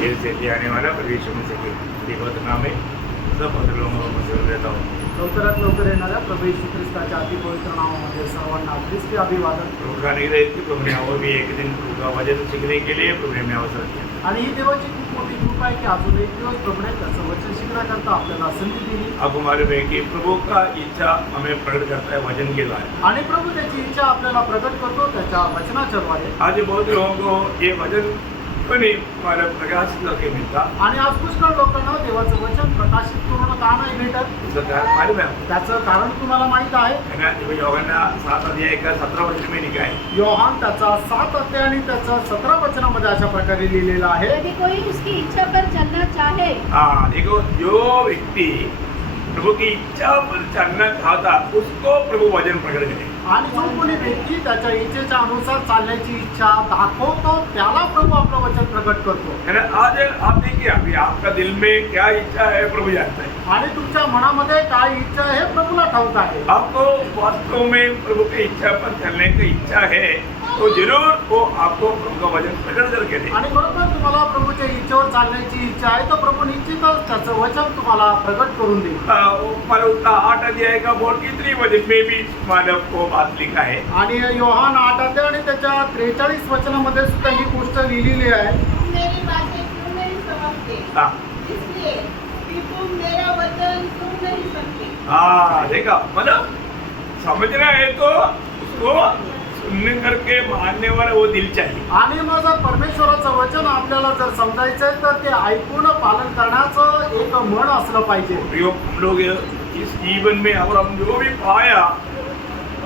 देर से भी आने वाला प्रभु यीशु मसीह के दिव्य नाम में सब पत्र लोगों को मशहूर देता हूँ। लवकरात लवकर येणाऱ्या प्रभू येशू ख्रिस्ताच्या अतिपवित्र नावामध्ये सर्वांना ख्रिस्ती अभिवादन. प्रभु का नहीं रहे कि प्रभु ने और भी एक दिन प्रभु का वचन सीखने के लिए प्रभु ने हमें अवसर दिया। आणि ही देवाची खूप मोठी कृपा आहे की अजून एक दिवस प्रभूने त्याचं वचन शिकण्याकरता आपल्याला संधी दिली. आपको मालूम है कि प्रभु का इच्छा हमें प्रकट करता है वचन के द्वारा। आणि प्रभू त्याची इच्छा आपल्याला प्रकट करतो त्याच्या वचनाच्या द्वारे. आज बहुत लोगों को ये वचन नहीं मतलब प्रकाशित करके मिलता आणि आज पुष्कळ लोकांना देवाचं वचन प्रकाशित करून का नाही भेटत. उसका कारण मालूम है आपको? त्याचं कारण तुम्हाला माहित आहे. है ना? जब यूहन्ना 7 अध्याय का 17 वचन में लिखा है, योहान त्याचा 7 अध्याय आणि त्याचा 17 वचनामध्ये अशा प्रकारे लिहिलेलं आहे. यदि कोई उसकी इच्छा पर चलना चाहे, हाँ देखो, जो व्यक्ति प्रभु की इच्छा पर चलना चाहता उसको प्रभु वचन प्रकट करे। आणि जो कोणी व्यक्ती त्याच्या इच्छेच्या अनुसार चालण्याची इच्छा दाखवतो त्याला प्रभु आपलं वचन प्रकट करतो. है ना? आज आप देखिए, अभी आपका दिल में क्या इच्छा है प्रभु जानता है। आणि तुमच्या मनामध्ये काय इच्छा आहे प्रभूला ठाऊक आहे. आपको वास्तव में प्रभु की इच्छा पर चलने की इच्छा है तो जरूर वो आपको प्रभु का वचन प्रकट करके दे। आणि बरोबर तुम्हाला प्रभूच्या इच्छेवर चालण्याची इच्छा आहे तर प्रभू निश्चितच त्याचं वचन तुम्हाला प्रकट करून देईल. मानव उसका 8 अध्याय का बोर्ड कितनी वचन में भी मानव को बात लिखा है। आणि योहान 8 अध्याय आणि त्याच्या 43 वचनामध्ये सुद्धा ही गोष्ट लिहिलेली आहे. मेरी बातें क्यों नहीं समझते, हाँ इसलिए कि तुम मेरा वचन सुन नहीं सकते. हाँ, देखा, मतलब समझना है तो उसको सुनने करके मानने वाला वो दिल चाहिए। आणि मग जर परमेश्वराचं वचन आपल्याला जर समजायचंय तर ते ऐकून पालन करण्याचं एक मन असलं पाहिजे. प्रियो, हम लोग इस जीवन में और हम जो भी पाया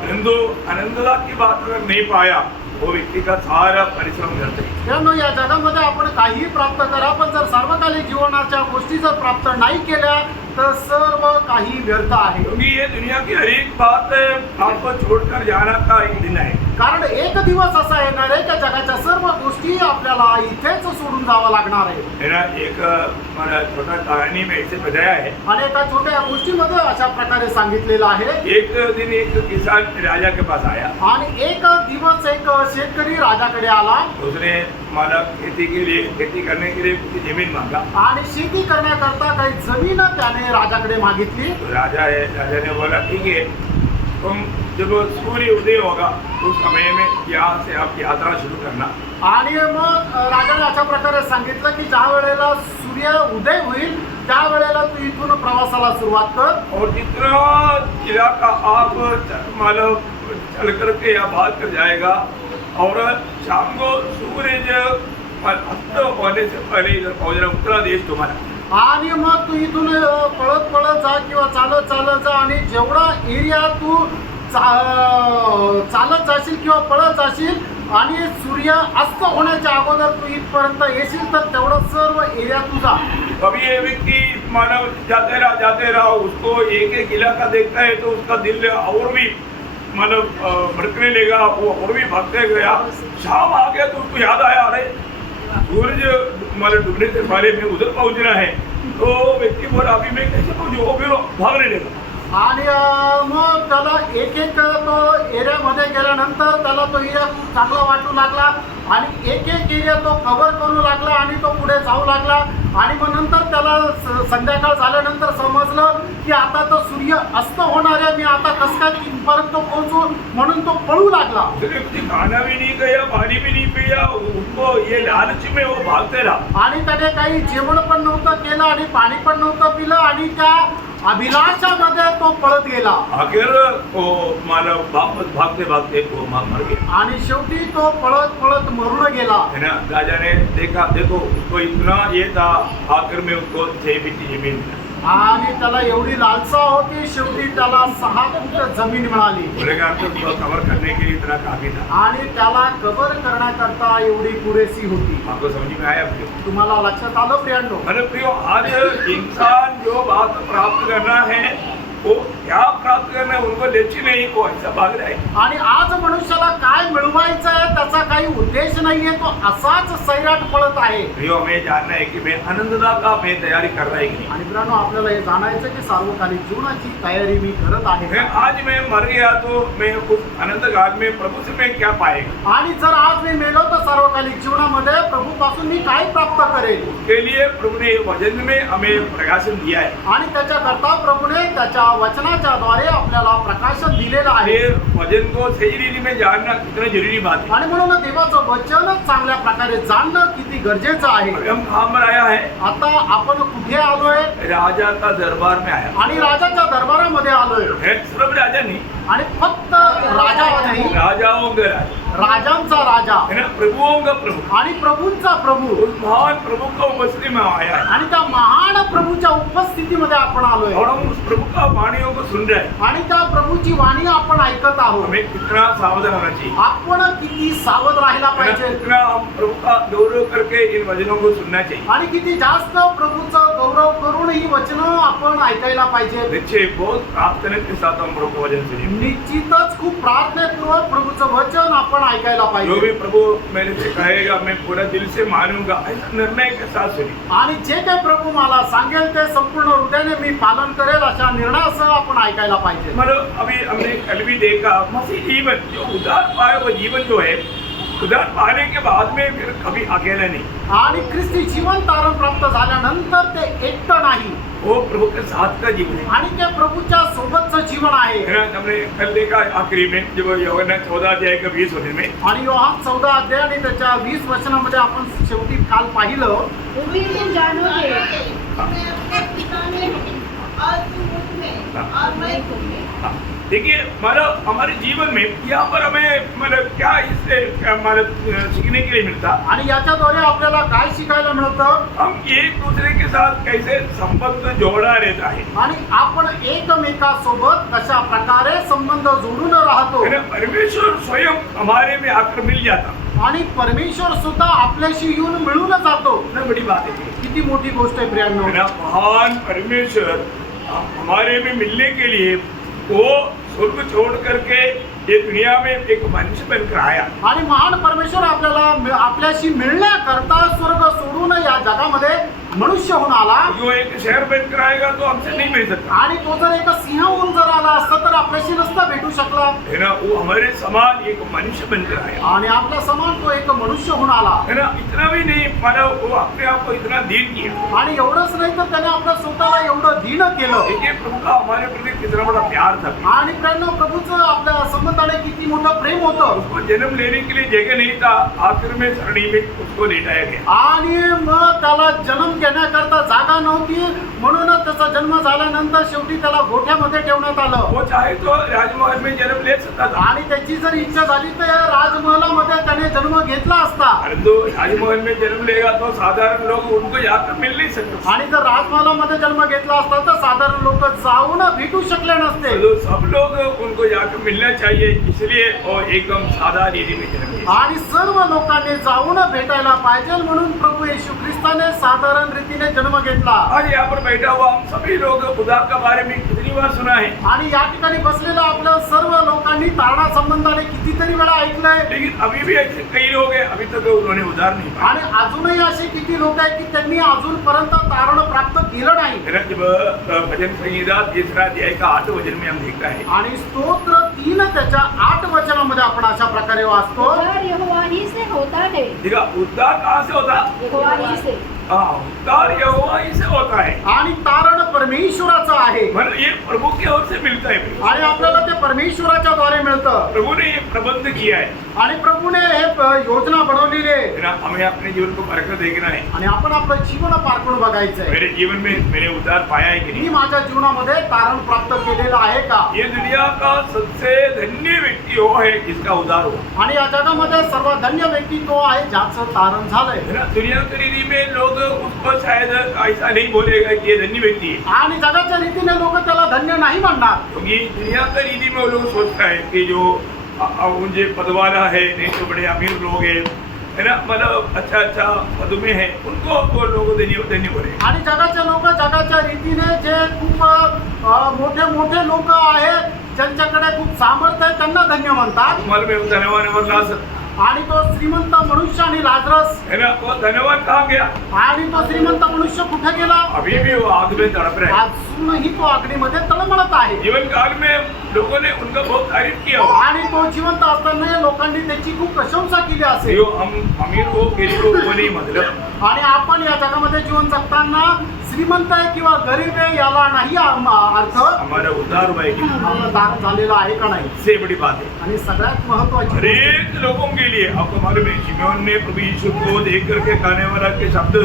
आनंदता की बात अगर नहीं पाया वो व्यक्ति का सारा परिश्रम करते हैं। त्यानो या जगामध्ये आपण काही प्राप्त करा पण जर सर्वकालिक जीवनाच्या गोष्टी जर प्राप्त नाही केल्या तर सर्व काही व्यर्थ आहे. क्योंकि ये दुनिया की हर एक बात आपको छोड़कर जाना का एक दिन है। कारण एक दिवस असा येणार आहे त्या जगाच्या सर्व गोष्टी आपल्याला इथेच सोडून जावं लागणार आहे. है ना? एक हमारा छोटा कहानी में ऐसे बताया है। आणि एका छोट्या गोष्टीमध्ये अशा प्रकारे सांगितलेलं आहे. एक दिन एक किसान राजा के पास आया। आणि एक दिवस एक शेतकरी राजाकडे आला. उसने माला खेती करने के लिए कुछ जमीन मांगा। आणि शेती करण्याकरता काही जमीन त्याने राजाकडे मागितली. तो राजा ने बोला ठीक है, तुम जब सूर्य उदय होगा उस समय में यहाँ से आप यात्रा शुरू करना। आणि मग राजाने अशा प्रकारे सांगितलं की ज्या वेळेला सूर्य उदय होईल त्या वेळेला तू इथून प्रवासाला सुरुवात कर. और जितना इलाका आप मालूम चल करके या भाग कर जाएगा और शाम को सूरज अस्त होने से पहले इधर पहुंचना, उत्तरा देश तुम्हारा। आणि मग तू इथून पळत पळत जा किंवा चालत चालत जा आणि जेवढा एरिया तू चालत जाशील किंवा पळत जाशील आणि सूर्य अस्त होण्याच्या अगोदर तू इथपर्यंत येशील तर तेवढं सर्व एरिया तुझा. कभी ये व्यक्ति मानव जाते रहा उसको एक इलाका देखता है तो उसका दिल और भी मतलब भड़कने लगा, वो और भी भागते गया। शाम आ गया तो उसको याद आया, अरे सूरज मतलब डूबने से पहले में उधर पहुंचना है। तो व्यक्ति बोला अभी मैं कैसे पहुंचू, वो फिर भागने लगा। आणि मग त्याला एक एक तो एरियामध्ये गेल्यानंतर त्याला तो एरिया खूप चांगला वाटू लागला आणि एक एक एरिया तो कव्हर करू लागला आणि तो पुढे जाऊ लागला. आणि मग नंतर त्याला संध्याकाळ झाल्यानंतर समजलं की आता तो सूर्य अस्त होणार आहे, मी आता कसं काय तिथपर्यंत पोहोचू म्हणून तो पळू लागला. खाना भी नहीं खाया, पानी भी नहीं पिया, उसको ये लालच में वो भागते रहा. आणि त्याने काही जेवण पण नव्हतं केलं आणि पाणी पण नव्हतं पिलं आणि त्या अभिलाषामध्ये तो पळत गेला. आखिर वो मानव वापस भागते भागते वो मर गया. आणि शेवटी तो पळत पळत मरून गेला. है ना? राजा ने देखा, देखो उसको इतना ये था, आखिर में उसको 6 फीट जमीन। आणि त्याला एवढी लालसा होती, शेवटी त्याला 6 फूट जमीन मिळाली. बोलेगा तो कवर करने के लिए इतना काफी था। आणि त्याला कव्हर करण्याकरता एवढी पुरेसी होती. आपको समझ में आया प्रियो? तुम्हाला लक्षात आलं प्रियांनो? अरे प्रियो, आज इंसान जो बात प्राप्त करना है वो क्या प्राप्त करना है उनको लेची नहीं, वो ऐसा भाग रहा है। आणि आज मनुष्याला काय मिळवायचं आहे त्याचा काही उद्देश नाहीये, तो असाच सैराट पळत आहे. भैया हमें जानना है कि मैं आनंददा का मैं तैयारी कर रहा है कि नहीं। आणि मित्रांनो, आपल्याला हे जाणायचं की सार्वकालिक जीवनाची तयारी मी करत आहे मैं का? आज मैं मर गया तो मैं उस अनंत काल में प्रभु से मैं क्या पाएगा? आणि जर आज मी मेलो तर सार्वकालिक जीवनामध्ये प्रभूपासून मी काय प्राप्त करेल? उसके लिए प्रभु ने वचन में हमें प्रकाशन दिया है। आणि त्याच्याकरता प्रभूने त्याच्या वचनाच्या द्वारे आपल्याला प्रकाशन दिलेलं आहे. ये वचन को सही रीति में जानना कितना जरूरी बात है। आणि म्हणून देवाचं वचन चांगल्या प्रकारे जाणणं किती गरजेचं आहे. अभी हम कहाँ पर आया है? आता आपण कुठे आलोय? राजा का दरबार में आया आणि राजाच्या दरबारामध्ये आलोय. है। सिर्फ राजा नहीं, आणि फक्त राजा नाही, राजाओं का राजा राजांचा राजा है ना, प्रभुओं का प्रभु। आणि प्रभूंचा प्रभू उस महान प्रभु का उपस्थिति में आया है आणि त्या महान प्रभूच्या उपस्थितीमध्ये आपण आलोय. और हम उस प्रभु का वाणियों को सुन रहे हैं। आणि त्या प्रभूची वाणी आपण ऐकत आहोत. हमें कितना सावधान रहना चाहिए, आपण किती सावध राहायला है ना? पाहिजे कितना हम प्रभु का गौरव करके इन वचनों को सुनना चाहिए। आणि किती जास्त प्रभूचं गौरव करून ही वचनं आपण ऐकायला पाहिजे. निश्चय बहुत प्रार्थना के साथ हम प्रभु का वचन सुनिए। निश्चितच खूप प्रार्थनापूर्वक प्रभूचं वचन आपण ऐकायला जो पाहिजे. भी प्रभु मेरे से कहेगा मैं पूरा दिल से मानूंगा, ऐसा निर्णय के साथ सुनिए। आणि जे काही प्रभू मला सांगेल ते संपूर्ण हृदयाने मी पालन करेल अशा निर्णयासह आपण ऐकायला पाहिजे. मतलब अभी हमने कल भी देखा मसीह जीवन जो उदार पाए वो जीवन जो है, उदार पाने के बाद में फिर कभी अकेला नहीं, आणि ख्रिस्ती जीवन तारण प्राप्त झाल्यानंतर ते एकटं नाही, वो प्रभु के साथ का जीवन है। आणि ते प्रभूच्या सोबतचं जीवन आहे. है ना? हमने कल देखा आखिरी में जब यूहन्ना 14 अध्याय का 20 वचन में, आणि योहान 14 अध्याय आणि त्याच्या 20 वचनामध्ये आपण शेवटी काल पाहिलं, तुम्ही तुम जानोगे मैं अपने पिता में हूँ और तुम मुझ में और मैं तुम में। हाँ, देखिए मतलब हमारे जीवन में यहाँ पर हमें मतलब क्या इससे मतलब सीखने के लिए मिलता, आणि याच्याद्वारे आपल्याला काय शिकायला मिळतं? हम एक दूसरे के साथ कैसे संबंध जोड़ा रहता है, आणि आपण एकमेकांसोबत कशा प्रकारे संबंध जोडून राहतो. है ना? परमेश्वर स्वयं हमारे में आकर मिल जाता, आणि परमेश्वर सुद्धा आपल्याशी येऊन मिळून जातो. कितना बड़ी बात है। किती मोठी गोष्ट आहे प्रियांनो. है ना? महान परमेश्वर हमारे में मिलने के लिए वो स्वर्ग छोड़ करके ये दुनिया में एक मनुष्य बनकर आया। आणि महान परमेश्वर आपल्याला आपल्याशी मिळण्याकरता स्वर्ग सोडून या जगामध्ये मनुष्य होऊन आला. जो एक शहर बनकर आएगा तो हमसे नहीं मिल सकता, आणि तो जर एक सिंह होऊन जर आला असता तर आपल्याशी नसता भेटू शकला. है ना? वो हमारे समान एक मनुष्य बनकर आया, आणि आपल्या समान तो एक मनुष्य होऊन आला. है ना? इतना भी नहीं मानव, वो अपने आप को इतना दीन किया। आणि एवढंच नाही तर त्याने आपल्या स्वतःला एवढं दीन केलं. देखिए प्रभु का हमारे प्रति कितना बड़ा प्यार था। आणि प्रेरणा प्रभूचं आपल्या संबंधाने किती मोठं प्रेम होतं. उसको जन्म लेने के लिए जगह नहीं था, आखिर में सरणी में उसको लेटाया गया। आणि मग त्याला जन्म घेण्याकरता जागा नव्हती, म्हणूनच त्याचा जन्म झाल्यानंतर शेवटी त्याला गोठ्यामध्ये ठेवण्यात आलं. वो चाहे तो राजमहल में जन्म ले सकता था, आणि त्याची जर इच्छा झाली तर राजमहलामध्ये त्याने जन्म घेतला असता. परंतु राजमहल में जन्म लेगा तो साधारण लोग उनको जाकर मिल नहीं सकते, आणि जर राजमहलामध्ये जन्म घेतला असता तर साधारण लोक जाऊन भेटू शकले नसते. तो सब लोग उनको जाकर मिलना चाहिए, इसलिए वो एकदम सादा रीति में जन्म लिया। आणि सर्व लोकांनी जाऊन भेटायला पाहिजे म्हणून प्रभू येशू ख्रिस्ताने साधारण रीतीने जन्म घेतला. आज यहाँ पर बैठा हुआ हम सभी लोग खुदा के बारे में कितनी बार सुना है, आणि या ठिकाणी बसलेलं आपल्या सर्व लोकांनी तारणा संबंधाने कितीतरी वेळा ऐकलंय. लेकिन अभी भी ऐसे कई लोग हैं अभी तक उन्होंने उधार नहीं पाया। आणि अजूनही असे किती लोक आहेत की त्यांनी अजूनपर्यंत तारण प्राप्त केलं नाही. है ना? जब भजन संहिता 3 अध्याय का 8 वचन में हम देखता है, आणि स्तोत्र 3 त्याच्या 8 वचनामध्ये आपण अशा प्रकारे वाचतो. उद्धार यहोवा ही से होता है। देखा उद्धार कहाँ से होता? यहोवा ही से। हाँ, उद्धार यहोवा ही से होता है। आणि तारण परमेश्वराचं आहे. मतलब ये प्रभु की ओर से मिलता है। आणि आपल्याला ते परमेश्वराच्या द्वारे मिळतं. प्रभु ने ये प्रबंध किया है, आणि प्रभूने हे योजना बनवलेली आहे. है ना? हमें अपने जीवन को परखकर देखना है, आणि आपण आपलं जीवन पारखून बघायचं आहे. मेरे जीवन में मैंने उद्धार पाया है कि मी नहीं? माझ्या जीवनामध्ये तारण प्राप्त केलेलं आहे का? ये दुनिया का सबसे धन्य व्यक्ति वो है जिसका उद्धार हुआ, आणि या जगामध्ये सर्वात धन्य व्यक्ती तो आहे ज्याचं तारण झालंय. है ना? दुनिया की रीति में लोग उसको शायद ऐसा नहीं बोलेगा कि ये धन्य व्यक्ति है, आणि जगाच्या रीतीने लोक त्याला धन्य नाही म्हणणार. क्योंकि दुनिया की रीति में वो लोग सोचता है कि जो मुझे पद वाला है, नहीं तो बड़े अमीर लोग हैं, है ना, मतलब अच्छा अच्छा पदों में है, उनको वो लोग धन्य हो रहे। आणि जगाचे लोक जगाच्या रीतीने जे खूप मोठे मोठे लोक आहेत ज्यांच्याकडे खूप सामर्थ्य आहे त्यांना धन्य म्हणतात. तुम्हारे में धनवान और लाजर, आणि तो श्रीमंत मनुष्य आणि लाजरस, है ना, वो धनवान कहाँ गया? आणि तो श्रीमंत मनुष्य कुठे गेला? अभी भी वो आग में तड़प रहे हैं। अजूनही तो अग्नीमध्ये तळमळत आहे. जीवन काल में लोगों ने उनका बहुत तारीफ किया हो। आणि तो जिवंत असताना लोकांनी त्याची खूप प्रशंसा केली असेल. जो हम अमीर हो गरीब हो वो नहीं मतलब, आणि आपण या जगामध्ये जीवन जगताना श्रीमंत आहे किंवा गरीब आहे याला नाही अर्थ. हमारा उद्धार हुआ है कि आपलं दान झालेलं आहे का नाही, से बड़ी बात है। आणि सगळ्यात महत्वाची हर एक लोगों के लिए आपको मालूम है, शिमोन ने प्रभु यीशु को देख करके खाने वाला के शब्द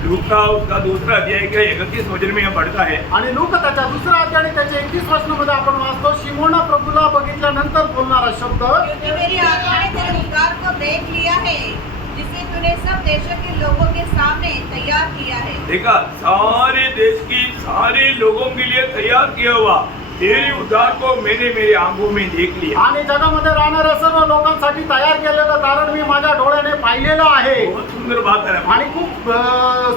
लूका उसका दूसरा अध्याय का 31 वचन में यह पढ़ता है। आणि लोक त्याच्या दुसरा अध्याय आणि त्याच्या 31 वचनामध्ये आपण वाचतो, शिमोन प्रभूला बघितल्यानंतर बोलणारा शब्द, क्योंकि मेरी आत्मा ने तेरे उद्धार को देख लिया है, जिसे तूने सब देशों के लोगों के सामने तैयार किया है। देखा, सारे देश की सारे लोगों के लिए तैयार किया हुआ तेरे उद्धार को मैंने मेरी आंखों में देख लिया। आणि जगामध्ये राहणाऱ्या सर्व लोकांसाठी तयार केलेलं तारण मी माझ्या डोळ्याने पाहिलेलं आहे. बहुत सुंदर बात है ना, आणि खूप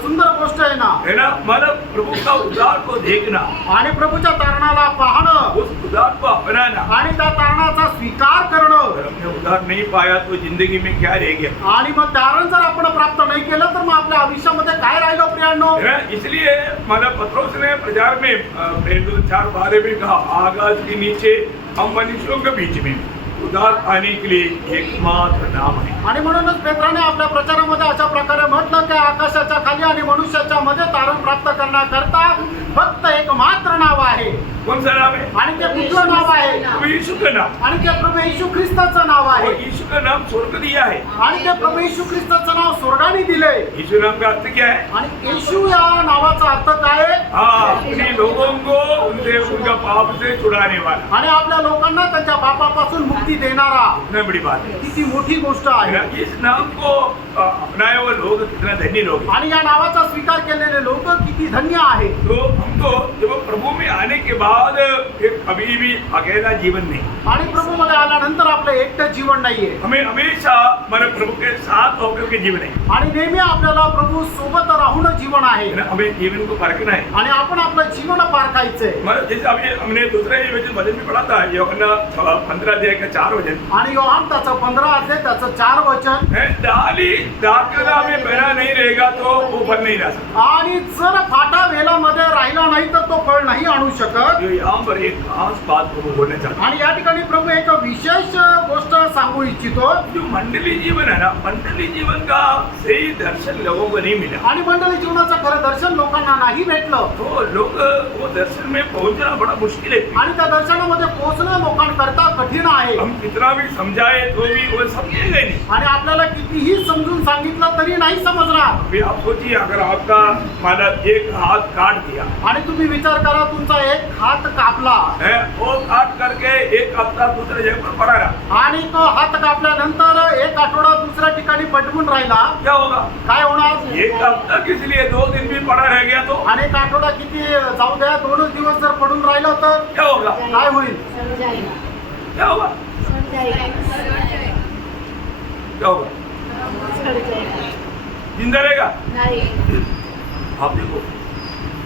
सुंदर गोष्ट आहे ना. है ना, मतलब प्रभु का उद्धार को देखना, आणि प्रभूच्या तारणाला पाहणं, उस उद्धार को अपनाना। आणि त्या तारणाचा स्वीकार करणं. अगर हमने उद्धार नहीं पाया तो जिंदगी में क्या रह गया? आणि मग तारण जर आपण प्राप्त नहीं केलं तर मग आपल्या आयुष्यामध्ये काय राहिलं प्रियांनो? है ना, इसलिए मतलब पत्रोस ने प्रचार में 4:12 में कहा, आकाश के नीचे हम मनुष्यों के बीच में उद्धार पाने के लिए एकमात्र नाम है। आणि म्हणूनच पेत्राने आपल्या प्रचारामध्ये अशा प्रकारे म्हटलं की आकाशाच्या खाली आणि मनुष्याच्या मध्ये तारण प्राप्त करण्याकरता फक्त एक मात्र नाव आहे. कौन सा नाम है? आणि ते कुठलं नाव आहे? प्रभु यीशु का नाम। आणि ते प्रभू येशू ख्रिस्ताचं नाव आहे. और यीशु का नाम स्वर्ग दिया है। आणि ते प्रभू येशू ख्रिस्ताचं नाव स्वर्गाने दिले. यीशु नाम का अर्थ क्या है? आणि येशू या नावाचा अर्थ काय आहे? हाँ, अपने लोगों को उनसे उनका पाप से छुड़ाने वाला। आणि आपल्या लोकांना त्यांच्या पापापासून मुक्ती देणारा. कितना बड़ी बात है। किती मोठी गोष्ट है ना, आहे. इस नाम को अपनाए हुए लोग कितना धन्य लोग हैं। आणि या नावाचा स्वीकार केलेले लोक किती धन्य आहेत. तो हमको जब प्रभु में आने के बाद फिर कभी भी अकेला जीवन नहीं, आणि प्रभू मध्ये आल्यानंतर आपलं एकटं जीवन नाहीये. हमें हमेशा हमारे प्रभु के साथ होकर के जीवन है। आणि नेहमी आपल्याला प्रभु सोबत राहून जीवन आहे. है ना, हमें जीवन को परखना है। आणि आपण आपलं जीवन पारखायचंय. मतलब जैसे अभी हमने दूसरे वचन में पढ़ा था, यूहन्ना 15 अध्याय का 4 वचन, आणि योहान त्याचं 15 अध्याय त्याचं 4 वचन, है, डाली दाखला में बना नहीं रहेगा तो वो फल नहीं ला सकता। आणि जर फाटा वेलामध्ये राहिला नाही तर तो फळ नाही आणू शकत. जो यहाँ पर एक खास बात प्रभु बोलना चाहता आणि या ठिकाणी प्रभू एक विशेष गोष्ट सांगू इच्छितो. है, जो मंडली जीवन है ना, मंडली जीवन का सही दर्शन लोगों को नहीं मिला। आणि मंडळी जीवनाचं खरं दर्शन लोकांना नाही भेटलं. तो लोग वो दर्शन में पहुंचना बड़ा मुश्किल है। आणि त्या दर्शनामध्ये पोहोचणं लोकांकरता कठीण आहे. हम कितना भी समझाए तो भी वो समझेगा नहीं। आणि आपल्याला कितीही समजून सांगितलं तरी नाही समजणार. अभी आप सोचिए, अगर आपका माना एक हाथ काट दिया आणि तुम्ही विचार करा, तुमचा एक हात कापला है, वो काट करके एक हफ्ता दूसरे जगह पर पड़ा रहा, आणि तो हात कापल्यानंतर एक आठवडा दुसऱ्या ठिकाणी पटवून राहिला, क्या होगा? काय होणार? एक हफ्ता किस लिए 2 दिन भी पड़ा रह गया तो आणि एक आठवडा किती जाऊ द्या, 2 दिवस जर पडून राहिलं तर क्या होगा? काय होईल? क्या होगा? क्या होगा? जिंदा रहेगा? आप देखो,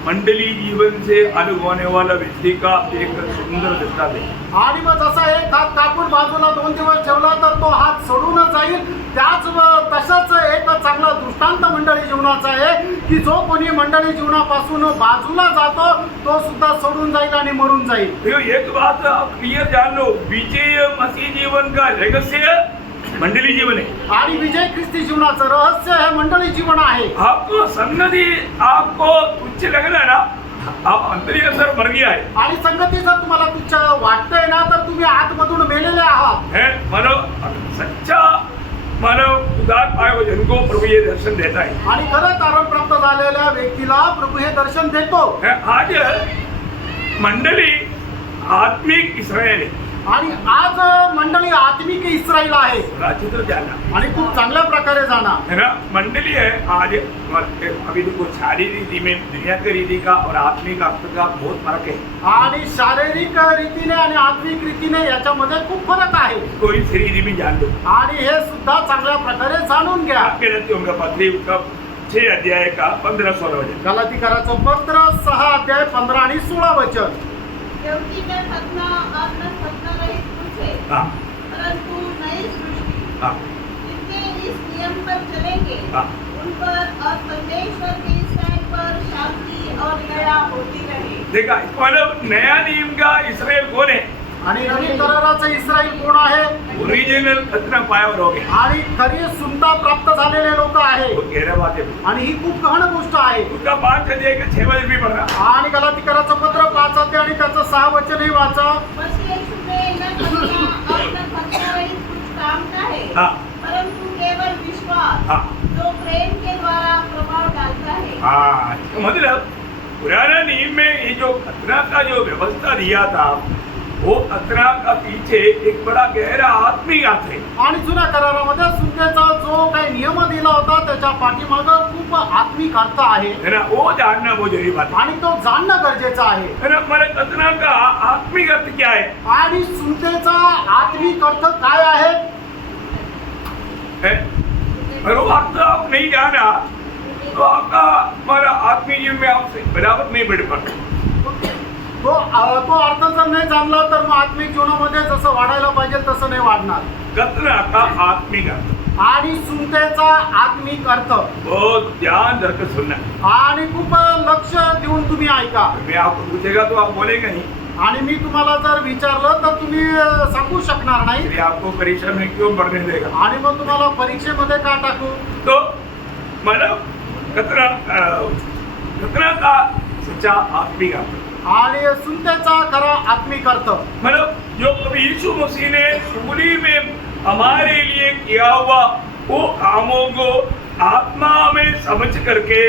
मंडली जीवन से अलग होने वाला व्यक्ति का एक सुंदर दृष्टांत है। आणि मग जसा एक हात कापून बाजूला 2 दिवस ठेवला तर तो हात सोडूनच जाईल. त्याच तसंच एक चांगला दृष्टांत मंडळी जीवनाचा आहे की जो कोणी मंडळी जीवनापासून बाजूला जातो तो सुद्धा सोडून जाईल आणि मरून जाईल. देखो, एक बात आप क्लियर जान लो, विजय मसीह जीवन का रहस्य मंडली जीवन है। आणि विजय ख्रिस्ती जीवनाचं रहस्य हे मंडळी जीवन आहे. आपको सन्नति आपको तुच्छ लगना है ना, आप अंदर ही अंदर मर गया है। आणि संगती जर तुम्हाला तुच्छ वाटतंय ना तर तुम्ही आतमधून मेलेले आहात. है, मानव सच्चा मानव उदार पाए हुए जन को प्रभु ये दर्शन देता है। आणि खरं तारण प्राप्त झालेल्या व्यक्तीला प्रभू हे दर्शन देतो. है, आज मंडली आत्मिक इस्राएल है। आणि आज मंडळी आत्मिक इस्रायल आहे अच्छी तरह जानना आणि खूप चांगल्या प्रकारे जाणार है ना। मंडली है आज अभी देखो शारीरिक रीति में दुनिया की रीति का और आत्मिक अर्थ का बहुत फर्क है। आणि शारीरिक रीतीने आणि आत्मिक रीतीने याच्यामध्ये खूप फरक आहे कोई रीति में जान लो। आणि हे सुद्धा चांगल्या प्रकारे जाणून घ्या आपके रहते होंगे पत्री उसका 6 अध्याय का 15-16 वचन। गलातीकराचं पत्र 6 अध्याय 15 आणि 16 वचन। क्योंकि मैं खतना रहित कुछ है, हाँ परंतु नई सृष्टि हाँ जितने इस नियम पर चलेंगे हाँ उन पर और परमेश्वर के इस्राएल पर शांति और दया होती रहे। देखा मतलब नया नियम का इसराइल कौन है? आणि नवीन कराराचं इस्रायल कोण आहे ओरिजिनल खतना पायावर हो गया। आणि खरी सुनता प्राप्त झालेले लोक आहे वो गहरा बात है। आणि ही खूप गहन गोष्ट आहे उसका 5 अध्याय का 6 वचन भी पढ़ रहा। आणि गलातीकराचं पत्र 5 अध्याय आणि त्याचं 6 वचनही वाचा। मसीह यीशु में न खतना और न खतना रहित कुछ काम का है, हाँ परंतु केवल विश्वास हाँ जो प्रेम के द्वारा प्रभाव डालता है। हाँ मतलब पुराना नियम में ये जो खतना का जो व्यवस्था दिया था वो खतना का पीछे एक बड़ा गहरा आत्मिक अर्थ है। आणि जुन्या करारामध्ये सुनतेचा जो काही नियम दिला होता त्याच्या पाठीमागं खूप आत्मिक अर्थ आहे है ना। वो जानना बहुत जरूरी बात है। आणि तो जाणणं गरजेचं आहे है ना। हमारे खतना का आत्मिक अर्थ क्या है? आणि सुनतेचा आत्मिक अर्थ काय आहे है? अगर वो अर्थ आप नहीं जाना तो आपका हमारा आत्मीय जीवन में आपसे बराबर नहीं बढ़ पाता। तो अर्थ जर नाही जाणला तर मग आत्मिक जीवनामध्ये जसं वाढायला पाहिजे तसं नाही वाढणार। खतना का आत्मिक अर्थ आणि सुनतेचा आत्मिक अर्थ बहुत ध्यान धरकर सुनना। आणि खूप लक्ष देऊन तुम्ही ऐका। मैं आपको पूछेगा तो आप बोलेगा नहीं, आणि मी तुम्हाला जर विचारलं तर तुम्ही सांगू शकणार नाही फिर आपको परीक्षा में क्यों पढ़ने देगा? आणि मग तुम्हाला परीक्षेमध्ये का टाकू। तो मतलब खतना का सच्चा आत्मिक अर्थ आणि सुनतेचा खरा आत्मिक अर्थ मतलब जो प्रभु यीशु मसीह ने सूली में हमारे लिए किया हुआ वो कामों को आत्मा में समझ करके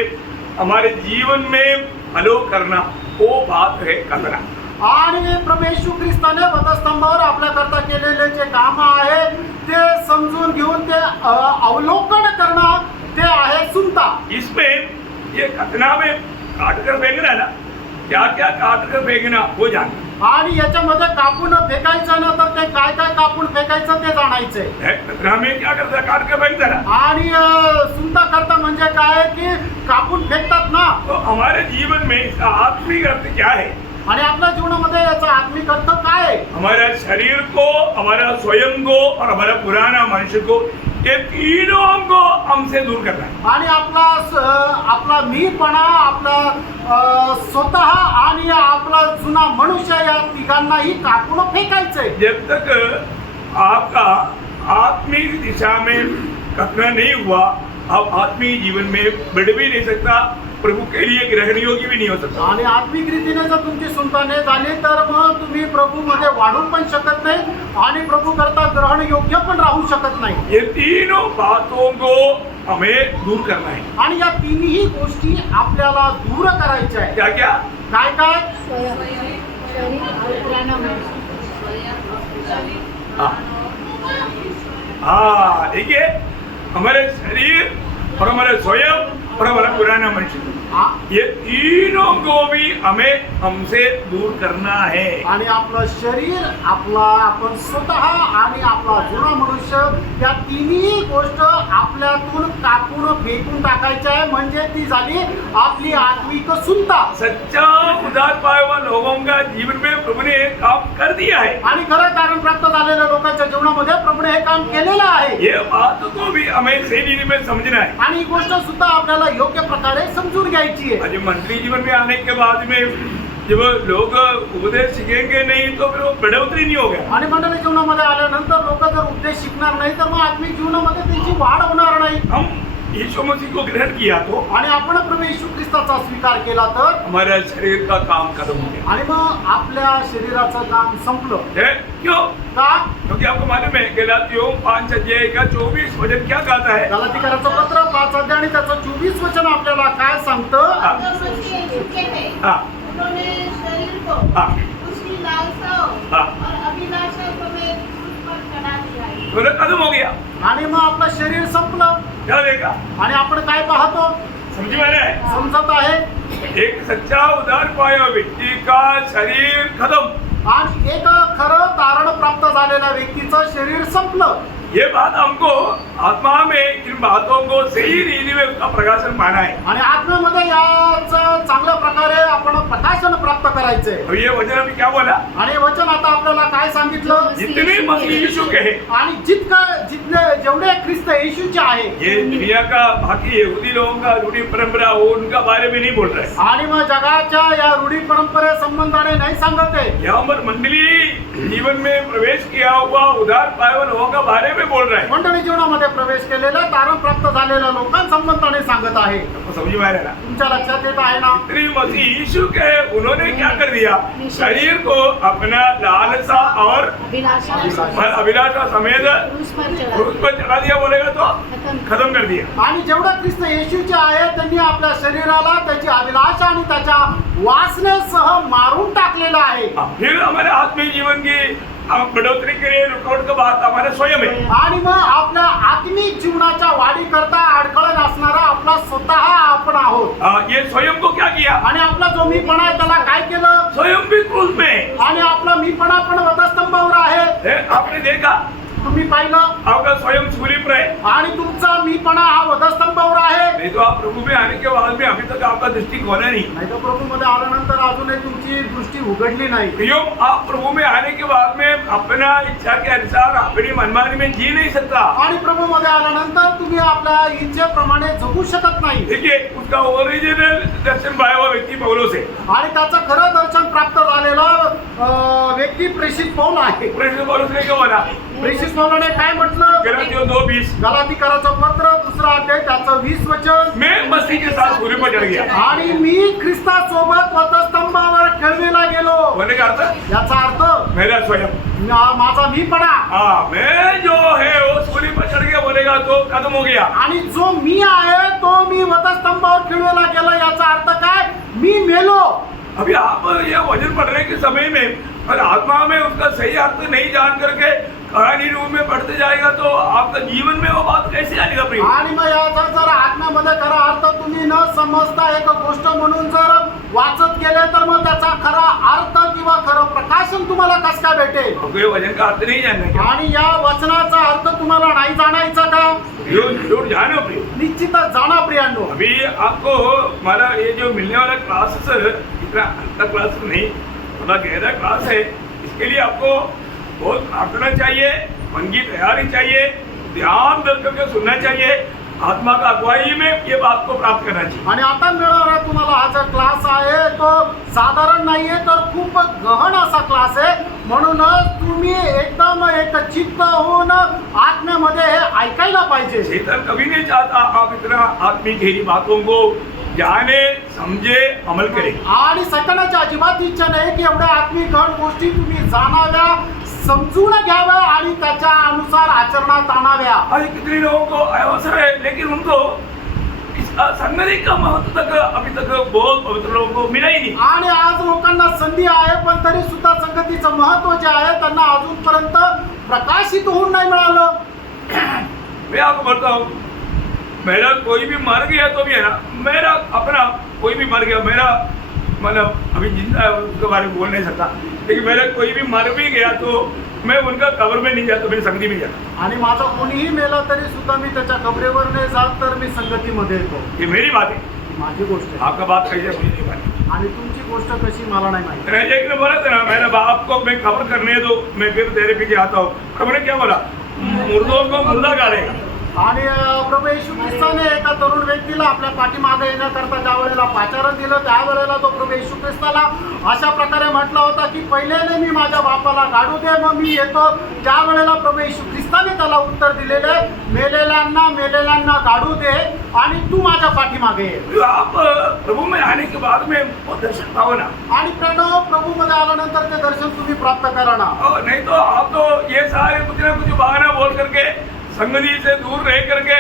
हमारे जीवन में फलो करना, वो बात है खतना। आणि प्रभू येशू ख्रिस्ताने वधस्तंभावर आपल्याकरता केलेले जे काम आहे ते समजून घेऊन ते अवलोकन करणं ते आहे सुनता। इसमें ये खतना में काट कर फेंकना है ना, क्या क्या काट कर फेंकना वो जानना आणि याच्यामध्ये कापून फेकायचं ना तर ते काय काय कापून फेकायचं ते जाणायचंय। है। खतना में क्या करता है? काट कर फेंकता ना। आणि सुनता करता म्हणजे काय की कापून फेकतात ना। तो हमारे जीवन में इसका आत्मिक अर्थ क्या है? आणि आपल्या जीवनामध्ये याचा आत्मिक अर्थ काय आहे? हमारे शरीर को, हमारा स्वयं को और हमारा पुराना मनुष्य को, ये तीनों को हमसे दूर करना है। आणि आपला मीपणा, आपला स्वतः आणि आपला जुना मनुष्य या तिघांनाही कापून फेकायचंय। जब तक आपका आत्मिक दिशा में खतना नहीं हुआ, आप आत्मिक जीवन में बढ़ भी नहीं सकता, प्रभु के लिए ग्रहण योग्य भी नहीं हो सकता। आणि आत्मिक रीतीने जर तुमची सुनता नाही झाली तर मग तुम्ही प्रभू मध्ये वाढू पण शकत नाही आणि प्रभू करता ग्रहण योग्य पण राहू शकत नाही। ये तीनों बातों को हमें दूर करना है। आणि या तिन्ही गोष्टी आपल्याला दूर करायच्या आहे। क्या क्या? काय काय? हाँ देखिए, हमारे शरीर और हमारे स्वयं और हमारा पुराना मनुष्य, ये तीनों को भी हमें हमसे दूर करना है। आणि आपलं शरीर, आपण स्वतः आणि आपला जुना मनुष्य या तिन्ही गोष्ट आपल्यातून कापून फेकून टाकायच्या आहे। म्हणजे ती झाली आपली आत्मिक सुनता। सच्चा उद्धार पाए हुआ लोगों का जीवन में प्रभु ने एक काम कर दिया है। आणि खरं कारण प्राप्त झालेल्या लोकांच्या जीवनामध्ये प्रभूने हे काम केलेलं आहे। ये बात को भी हमें सही रीति में समझना है। आणि ही गोष्ट सुद्धा आपल्याला योग्य प्रकारे समजून घ्यायची आहे। आज मंत्री जीवन में आने के बाद में जब लोग उपदेश सीखेंगे नहीं तो फिर वो बढ़ोतरी नहीं होगा। आणि मंडळी जीवनामध्ये आल्यानंतर लोक जर उपदेश शिकणार नाही तर मग आत्मिक जीवनामध्ये त्यांची वाढ होणार नाही। हम यीशु मसीह को ग्रहण किया तो आणि आपण प्रभू येशू ख्रिस्ताचा स्वीकार केला तर हमारा शरीर का काम खत्म हो गया। आणि मग आपल्या शरीराचं काम संपलं। है क्यों? का? क्योंकि आपको मालूम है गलातियों 5 अध्याय का 24 वचन क्या कहता है? गलातीकराचं पत्र 5 अध्याय आणि त्याचं 24 वचन आपल्याला काय सांगतं? जो मसीह यीशु के हैं, हाँ उन्होंने शरीर को हाँ उसके ऐसी लालसाओं हाँ। और अभिलाषा को मैं क्रूस पर चढ़ा दिया है। तो खत्म हो गया। आणि मग आपलं शरीर संपलं क्या देखा? आणि आपण काय पाहतो समझी में है? समजत आहे एक सच्चा उदार पाया व्यक्ति का शरीर खत्म। आणि एक खरं तारण प्राप्त झालेल्या व्यक्तीचं शरीर संपलं. ये बात हमको आत्मा में इन बातों को सही रीति में उसका प्रकाशन पाना है। आणि आत्म्यामध्ये याचं चांगल्या प्रकारे आपण प्रकाशन प्राप्त करायचंय. अब ये वचन अभी क्या बोला? आणि वचन आता आपल्याला काय सांगितलं जितने मसीह यीशु के हैं, आणि जितने जेवढे ख्रिस्त येशूचे आहे ये दुनिया का बाकी यहूदी लोगों का रूढ़ी परंपरा वो उनका बारे में नहीं बोल रहा है। आणि मग जगाच्या या रूढी परंपरे संबंधाने नाही सांगत आहे. यहाँ पर मंडली जीवन में प्रवेश किया हुआ उदार पाया हुआ लोगों का बारे में बोल रहा है। मंडळी जीवनामध्ये प्रवेश केलेल्या तारण प्राप्त झालेल्या लोकांसंबंधाने सांगत आहे. आपको समझ में आ रहा है ना? तुमच्या लक्षात येत आहे ना? जितने मसीह यीशु के उन्होंने क्या कर दिया? शरीर को अपना लालसा और अभिलाषा समेत क्रूस पर चढ़ा क्रूस पर चढ़ा दिया बोलेगा तो खत्म। खत्म कर दिया। आणि जेवढं ख्रिस्त येशूचे आहे त्यांनी आपल्या शरीराला त्याची अभिलाषा आणि त्याच्या वासनेसह मारून टाकलेलं आहे. फिर हमारे आत्मिक जीवन की बढ़ोतरी के लिए रुकावट का बात हमारा स्वयं है। आणि मग आपल्या आत्मिक जीवनाच्या वाढीकरता अडखळण असणारा आपला स्वतः आपण आहोत. ये स्वयं को क्या किया? आणि आपला जो मीपणा आहे त्याला काय केलं? स्वयं भी क्रूस में। आणि आपला मीपणा पण वधस्तंभावर आहे. आपने देखा तुम्ही पाहिलं आपका स्वयं सूली पर है। आणि तुमचा मीपणा हा वधस्तंभावर आहे. नहीं तो आप प्रभु में आने के बाद में अभी तक आपका दृष्टि खोला नहीं। नाही तर प्रभू मध्ये आल्यानंतर अजूनही तुमची दृष्टी उघडली नाही. क्यों? आप प्रभू में आने के बाद में अपना इच्छा के अनुसार अपनी मनमानी में जी नहीं सकता। आणि प्रभू मध्ये आल्यानंतर तुम्ही आपल्या इच्छेप्रमाणे जगू शकत नाही. देखिए उसका ओरिजिनल दर्शन पाया हुआ व्यक्ति पौलुस है। आणि त्याचं खरं दर्शन प्राप्त झालेलं व्यक्ती प्रेषित पौल आहे. प्रेषित पौलुस ने क्या बोला? प्रेषित पौलाने काय म्हटलं? गलातियों 2:20 गलातीकराचं पत्र 2 अध्याय त्याचं 20 वचन. मैं मसीह के साथ सूली पर चढ़ गया। आणि मी ख्रिस्तासोबत वधस्तंभावर खेळलेला गेलो. बोलने का अर्थ? याचा अर्थ मेरा स्वयं माझा मीपणा मैं जो है वो सूली पर चढ़ गया बोलेगा तो खत्म हो गया। आणि जो मी आहे तो मी वधस्तंभावर खेळलेला गेला. याचा अर्थ काय? मी मेलो. अभी आप ये वचन पढ़ने के समय में और आत्मा में उसका सही अर्थ नहीं जान करके कहानी रूप में पढ़ते जाएगा तो आपका जीवन में वो बात कैसे आएगा प्रिय? आणि मग याचा जर आत्म्यामध्ये खरा अर्थ तुम्ही न समजता एक गोष्ट म्हणून जर वाचत गेले तर मग त्याचा खरा अर्थ किंवा खरं प्रकाशन तुम्हाला कसं काय भेटेल? आपको ये वचन का अर्थ नहीं जानना क्या? आणि या वचनाचा अर्थ तुम्हाला नाही जाणायचा का? जरूर जानो प्रिय। निश्चितच जाणा प्रियांनो. अभी आपको हमारा ये जो मिलने वाला क्लासेस इतना हल्का क्लास नहीं, थोड़ा गहरा क्लास है। इसके लिए आपको बहुत प्रार्थना चाहिए, मन की तैयारी चाहिए, ध्यान दे करके सुनना चाहिए, आत्मा का अगुवाई में ये बात को प्राप्त करना चाहिए। आणि आता मिळणारा तुम्हाला हा जो क्लास आहे तो साधारण नाहीये तर खूप गहन असा क्लास आहे. म्हणूनच तुम्ही एकदम एक चित्त होऊन आत्म्यामध्ये हे ऐकायला पाहिजे. शैतान कभी नहीं चाहता आप इतना आत्मिक गहरी बातों को जाने समझे अमल करें। आणि सैतानाची अजिबात इच्छा नाही की एवढ्या आत्मिक गहन गोष्टी तुम्ही जाणाव्या, समजून घ्याव्या आणि त्याच्या अनुसार आचरणात आणाव्या. आज कितने लोगों को अवसर है लेकिन उनको इस संगति का महत्व तक अभी तक बहुत पवित्र लोगों को मिला ही नहीं। आणि आज लोकांना संधी आहे पण तरी सुद्धा संगतीचं महत्व जे आहे त्यांना अजूनपर्यंत प्रकाशित होऊन नाही मिळालं. मैं आपको बताऊं, मेरा कोई भी मर गया तो भी है ना, मेरा अपना कोई भी मर गया, मेरा मतलब अभी जिंदा है उसके बारे में बोल नहीं सकता, लेकिन मेरा कोई भी मर भी गया तो मैं उनका कब्र में नहीं जाता, मेरी संगति में जाता। आणि माझा कोणीही मेला तरी सुद्धा मी त्याच्या कबरेवर नाही जात तर मी संगतीमध्ये येतो. ये मेरी बात है, माझी गोष्ट आहे. आपका बात कैसे मुझे नहीं मालूम। आणि तुमची गोष्ट कशी मला नाही माहिती. एक ने बोला था ना, मेरे बाप को मैं कब्र करने दो, मैं फिर तेरे पीछे आता हूँ। प्रभु ने क्या बोला? मुर्दों को मुर्दा गाड़ेगा। आणि प्रभू येशू ख्रिस्ताने एका तरुण व्यक्तीला आपल्या पाठीमागे येण्याकरता ज्या वेळेला पाचारण दिलं त्यावेळेला तो प्रभू येशू ख्रिस्ताला अशा प्रकारे म्हटलं होता की पहिले मी माझ्या बापाला गाडू दे मग मी येतो. त्यावेळेला प्रभू येशू ख्रिस्ताने त्याला उत्तर दिलेले, मेलेल्यांना गाडू दे आणि तू माझ्या पाठीमागे ये. आप प्रभु में आने के बाद में वो दर्शन पाओ ना। आणि प्रभू मध्ये आल्यानंतर ते दर्शन तुम्ही प्राप्त करा ना. नहीं तो आप तो ये सारे कुछ ना कुछ बहाना बोल करके संगति से दूर रह करके